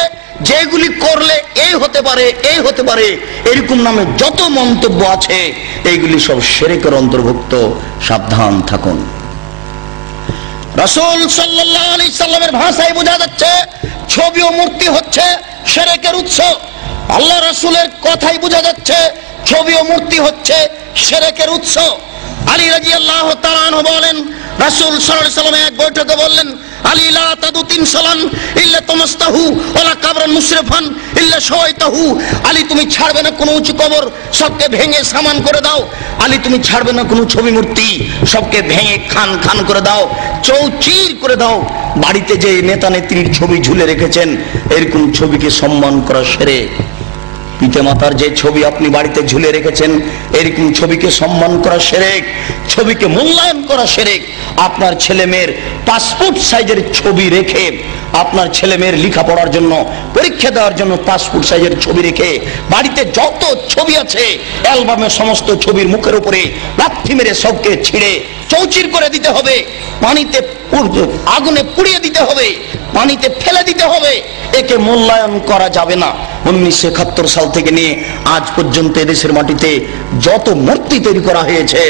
যেগুলি করলে এই হতে পারে, এই হতে পারে, এরকম নামে যত মন্তব্য আছে এইগুলি সব শিরকের অন্তর্ভুক্ত। সাবধান থাকুন। রাসূল সাল্লাল্লাহু আলাইহি সাল্লামের ভাষায় বোঝা যাচ্ছে ছবি ও মূর্তি হচ্ছে শিরকের উৎস। আল্লাহ রাসূলের কথাই বোঝা যাচ্ছে ছবি ও মূর্তি হচ্ছে শিরকের উৎস। আলী রাদিয়াল্লাহু তাআলা আনহু বলেন, রাসূল সাল্লাল্লাহু আলাইহি সাল্লাম এক বৈঠকে বললেন, আলী লা তাদু তিনসালান ইল্লা তামাস্তাহু ওয়ালা কাবরান মুশরিফান ইল্লা শাওয়াইতাহু। আলী তুমি ছাড়বে না কোনো উঁচু কবর, সবকে ভেঙে সামান করে দাও। আলী তুমি ছাড়বে না কোনো ছবি মূর্তি, সবকে ভেঙে খান খান করে দাও, চৌচির করে দাও। বাড়িতে যে নেতা নেত্রীর ছবি ঝুলে রেখেছেন, এরকম ছবিকে সম্মান করা শিরক। পিতামাতার যে ছবি আপনি বাড়িতে ঝুলে রেখেছেন, এরকম ছবিকে সম্মান করা শিরক, ছবিকে মূল্যায়ন করা শিরক। আপনার ছেলে মেয়ের পাসপোর্ট সাইজের ছবি রেখে, আপনার ছেলে মেয়ের লেখাপড়ার জন্য, পরীক্ষা দেওয়ার জন্য পাসপোর্ট সাইজের ছবি রেখে বাড়িতে যত ছবি আছে অ্যালবামের সমস্ত ছবির মুখের উপরে লাথি মেরে সবকে ছিঁড়ে চৌচির করে দিতে হবে, পানিতে আগুনে পুড়িয়ে দিতে হবে, পানিতে ফেলে দিতে হবে, একে মূল্যায়ন করা যাবে না। 1971 সাল থেকে নিয়ে আজ পর্যন্ত এদেশের মাটিতে যত মূর্তি তৈরি করা হয়েছে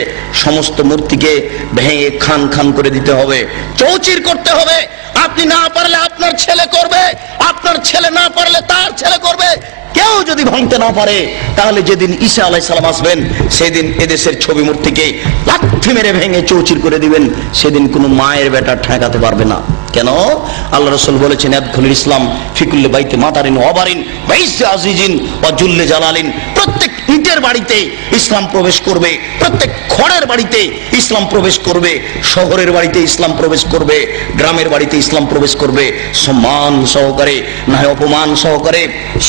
সমস্ত মূর্তিকে ভেঙে খান খান করে দিতে হবে, চৌচির করতে হবে। আপনি না পারলে আপনার ছেলে করবে, আপনার ছেলে না পারলে তার ছেলে করবে। কেউ যদি ভাঙতে না পারে তাহলে যেদিন ঈসা আলাইহিস সালাম আসবেন সেদিন এদেশের ছবি মূর্তিকে লাথি মেরে ভেঙে চৌচির করে দিবেন। সেদিন কোনো মায়ের বেটা ঠেকাতে পারবে না। কেন? আল্লাহ রাসূল বলেছেন, ইয়াদখুলুল ইসলাম ফি কুল্লি বাইতি মাতারিন ওয়া বারিন ওয়া ইজ্জি আজিজিন ওয়া জুল্লি জালালিন। প্রত্যেক ইটের বাড়িতে ইসলাম প্রবেশ করবে, প্রত্যেক খড়ের বাড়িতে ইসলাম প্রবেশ করবে, শহরের বাড়িতে ইসলাম প্রবেশ করবে, গ্রামের বাড়িতে ইসলাম প্রবেশ করবে, সম্মান সহকারে না হয় অপমান সহকারে।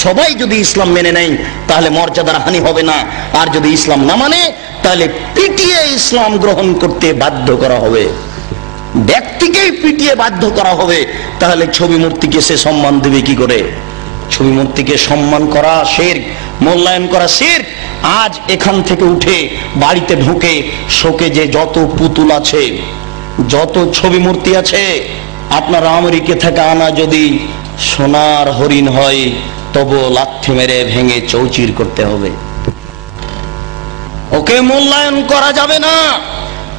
সবাই যদি ইসলাম মেনে নেয় তাহলে মর্যাদার হানি হবে না, আর যদি ইসলাম না মানে তাহলে পিটিয়ে ইসলাম গ্রহণ করতে বাধ্য করা হবে, ব্যক্তিকেই পিটিয়ে বাধ্য করা হবে। তাহলে ছবি মূর্তিকে সে সম্মান দেবে কি করে? ছবি মূর্তিকে সম্মান করা শিরক, মূল্যায়ন করা শিরক। আজ এখান থেকে উঠে বাড়িতে ঢুকে শোকেজে যত পুতুল আছে, যত ছবি মূর্তি আছে, আপনার আমেরিকা থেকে আনা যদি সোনার হরিণ হয় তবু লাথি মেরে ভেঙে চৌচির করতে হবে, ওকে মূল্যায়ন করা যাবে না।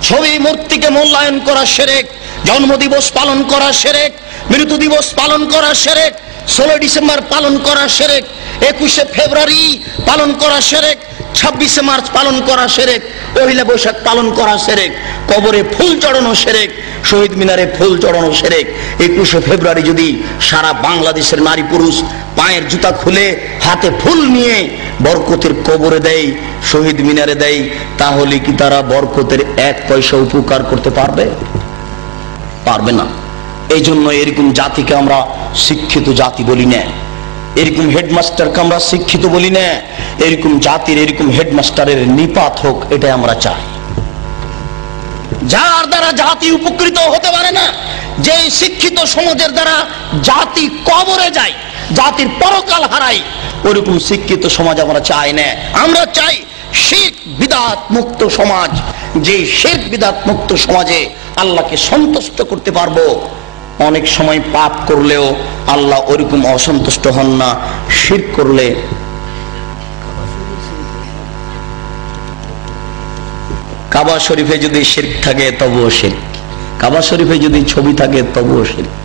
ছবি মূর্তিকে মূল্যায়ন করা শিরক। জন্মদিবস পালন করা শিরক, মৃত্যু দিবস পালন করা শিরক, 16 ডিসেম্বর পালন করা শিরক, 21শে ফেব্রুয়ারি পালন করা শিরক, 26শে মার্চ পালন করা শিরক, পহেলা বৈশাখ পালন করা শিরক, কবরে ফুল চড়ানো শিরক, শহীদ মিনারে ফুল চড়ানো শিরক। 21শে ফেব্রুয়ারি যদি সারা বাংলাদেশের নারী পুরুষ পায়ের জুতা খুলে হাতে ফুল নিয়ে বরকতের কবরে দেয়, শহীদ মিনারে দেয়, তাহলে কি তারা বরকতের 1 পয়সা উপকার করতে পারবে? পারবে না। এই জন্য এরকম জাতিকে আমরা শিক্ষিত জাতি বলি না, এরকম হেডমাস্টারকে আমরা শিক্ষিত বলি না। এরকম জাতির এরকম হেডমাস্টারের নিপাত হোক, এটাই আমরা চাই। যার দ্বারা জাতি উপকৃত হতে পারে না, যে শিক্ষিত সমাজের দ্বারা জাতি কবরে যায়, জাতির পরকাল হারায়, ওরকম শিক্ষিত সমাজ আমরা চাই না। আমরা চাই শিরক বিদআত মুক্ত সমাজ, যে শিরক বিদআত মুক্ত সমাজে আল্লাহকে সন্তুষ্ট করতে পারবো। অনেক সময় পাপ করলেও আল্লাহ ওরকম অসন্তুষ্ট হন না। শিরক করলে কাবা শরীফে যদি শিরক থাকে তবুও শিরক, কাবা শরীফে যদি ছবি থাকে তবুও শিরক।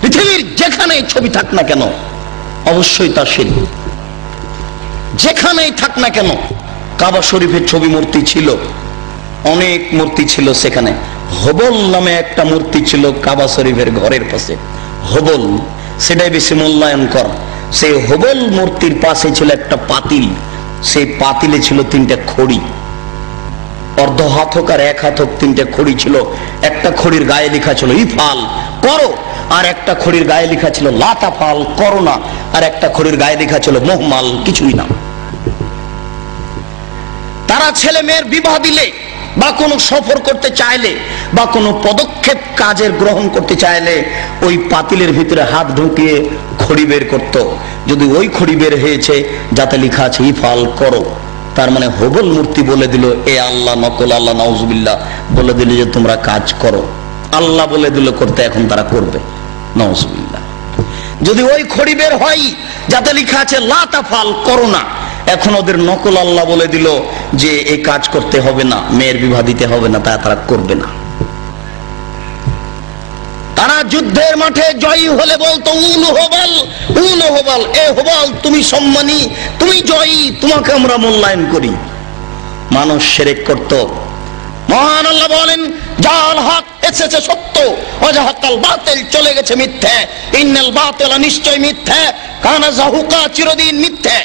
পৃথিবীর যেখানে ছবি থাক না কেন অবশ্যই তা শিরক, যেখানেই থাক না কেন। কাবা শরীফের ছবি মূর্তি ছিল, অনেক মূর্তি ছিল সেখানে। হবল নামে একটা মূর্তি ছিল কাবা শরীফের ঘরের পাশে, হবল, সেটাই বেশি মূল্যায়ন কর। সেই হবল মূর্তির পাশে ছিল একটা পাতিল, সেই পাতিলে ছিল 3টা খড়ি, অর্ধ হাত হোক আর 1 হাত হোক 3টে খড়ি ছিল। একটা খড়ির গায়ে লেখা ছিল ইফাল, করো, আর একটা খড়ির গায়ে লেখা ছিল লা তাফাল, করো না, আর একটা খড়ির গায়ে লেখা ছিল মুহমাল, কিছুই না। তারা ছেলে মেয়ের বিবাহ দিলে বা কোনো সফর করতে চাইলে বা কোনো পদক্ষেপ কাজের গ্রহণ করতে চাইলে ওই পাতিলের ভিতরে হাত ঢুকিয়ে খড়ি বের করত। যদি ওই খড়ি বের হয়েছে যাতে লেখা আছে ইফাল, করো, তার মানে হবল মূর্তি বলে দিল এ আল্লাহ নকল, আল্লাহ নাউজুবিল্লাহ বলে দিল যে তোমরা কাজ করো, আল্লাহ বলে দিল করতে, এখন তারা করবে, নাউজুবিল্লাহ। যদি ওই খড়ি বের হয় যাতে লেখা আছে লা তাফাল, করো না, এখন ওদের নকল আল্লাহ বলে দিল যে এই কাজ করতে হবে না, মেয়ের বিবাহ দিতে হবে না, তা তারা করবে না। তারা যুদ্ধের মাঠে জয়ী হলে বলতো উল হবল, উল হবল, এ হবল তুমি সম্মানী, তুমি জয়ী, তোমাকে আমরা মূল্যায়ন করি। মানুষ শিরক করত। মহান আল্লাহ বলেন জাল হক এসেছে সত্য, ওয়াজাহাকাল বাতিল চলে গেছে মিথ্যা, ইন্নাল বাতিলা নিশ্চয় মিথ্যা, কানা যাহুকা চিরদিন মিথ্যা।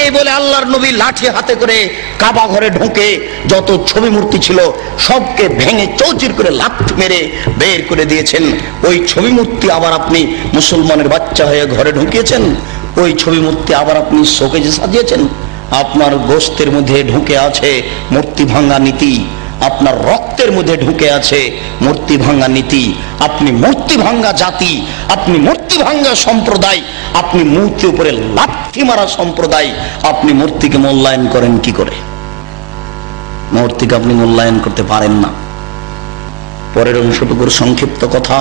এই বলে আল্লাহর নবী লাঠি হাতে করে কাবা ঘরে ঢুকে যত ছবি মূর্তি ছিল সবকে ভেঙে চৌচির করে লাথি মেরে বের করে দিয়েছেন। ওই ছবি মূর্তি আবার আপনি মুসলমানের বাচ্চা হয়ে ঘরে ঢুকিয়েছেন, ওই ছবি মূর্তি আবার আপনি শোকেজে সাজিয়েছেন। আপনার গোশতের মধ্যে ঢুকে আছে মূর্তি ভাঙা নীতি, আপনার রক্তের মধ্যে ঢুকে আছে মূর্তি ভাঙ্গা নীতি। আপনি মূর্তি ভাঙ্গা জাতি, আপনি মূর্তি ভাঙ্গা সম্প্রদায়, আপনি মূর্তির উপরে লাথি মারা সম্প্রদায়। আপনি মূর্তিকে মূল্যায়ন করেন কি করে? মূর্তিকে আপনি মূল্যায়ন করতে পারেন না। পরের অংশটুকুর সংক্ষিপ্ত কথা।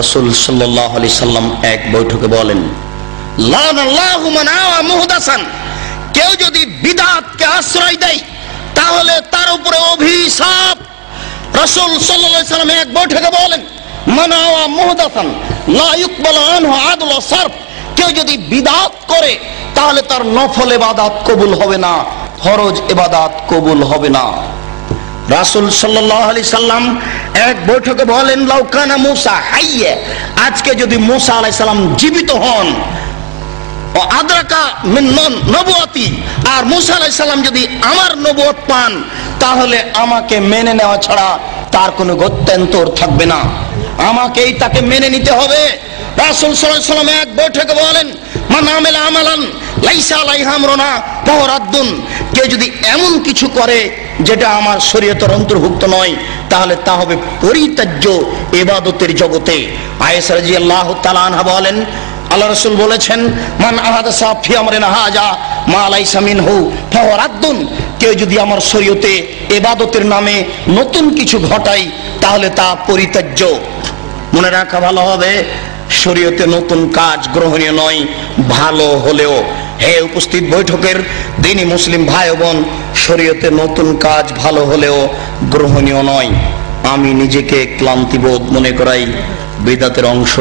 রাসূল সাল্লাল্লাহু আলাইহি সাল্লাম এক বৈঠকে বলেন, লানাল্লাহু মান আওয়া মুহদাসান, কেউ যদি বিদআতকে আশ্রয় দেয় তাহলে তার উপরে অভিশাপ। রাসূল সাল্লাল্লাহু আলাইহি সাল্লাম এক বৈঠকে বলেন, মান আওয়া মুহদাসান লা ইউকবালু আনহু আদলু সারফ, কেউ যদি বিদআত করে তাহলে তার নফল ইবাদত কবুল হবে না, ফরজ ইবাদত কবুল হবে না। রাসূল সাল্লাল্লাহু আলাইহি সাল্লাম এক বৈঠকে বলেন, লাউ কানা মূসা হাইয়া, আজকে যদি মূসা আলাইহিস সালাম জীবিত হন, ও আদরাকা মিন নবুয়তি, আর মূসা আলাইহিস সালাম যদি আমার নবুয়ত পান, তাহলে আমাকে মেনে নেওয়া ছাড়া তার কোনো গত্যন্তর থাকবে না, আমাকেই তাকে মেনে নিতে হবে। রাসূল সাল্লাল্লাহু আলাইহি সাল্লাম এক বৈঠকে বলেন, মান আমিলা আমালান লাইসা আলাইহি আমরুনা ফাহুয়া রাদ্দুন, কেউ যদি এমন কিছু করে যেটা আমার শরীয়তের অন্তর্ভুক্ত নয়, তাহলে তা হবে পরিত্যাজ্য ইবাদতের জগতে। আয়েশা রাদিয়াল্লাহু তাআলা আনহা বলেন, আল্লাহ রাসূল বলেছেন, মান আহাদাসা ফি আমরিনা হাযা মা লাইসা মিনহু ফাহুয়া রাদ্দুন, কেউ যদি আমার শরীয়তে ইবাদতের নামে নতুন কিছু ঘটায় তাহলে তা পরিত্যাজ্য। মনে রাখা ভালো হবে, শরীয়তে নতুন কাজ গ্রহণীয় নয়, ভালো হলেও। হে উপস্থিত বৈঠকের দিনী মুসলিম ভাই বোন, শরীয়তে নতুন কাজ ভালো হলেও গ্রহণীয় নয়। আমি নিজেকে ক্লান্তিবোধ মনে করাই বিদআতের অংশ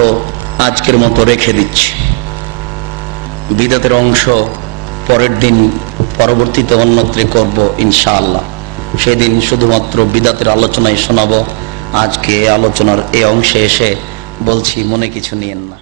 আজকের মতো রেখে দিচ্ছি। বিদআতের অংশ পরের দিন পরবর্তীতে অন্যত্রে করব ইনশাআল্লাহ। সেদিন শুধুমাত্র বিদআতের আলোচনায় শোনাবো। আজকে আলোচনার এই অংশে এসে বলছি, মনে কিছু নিয়েন না।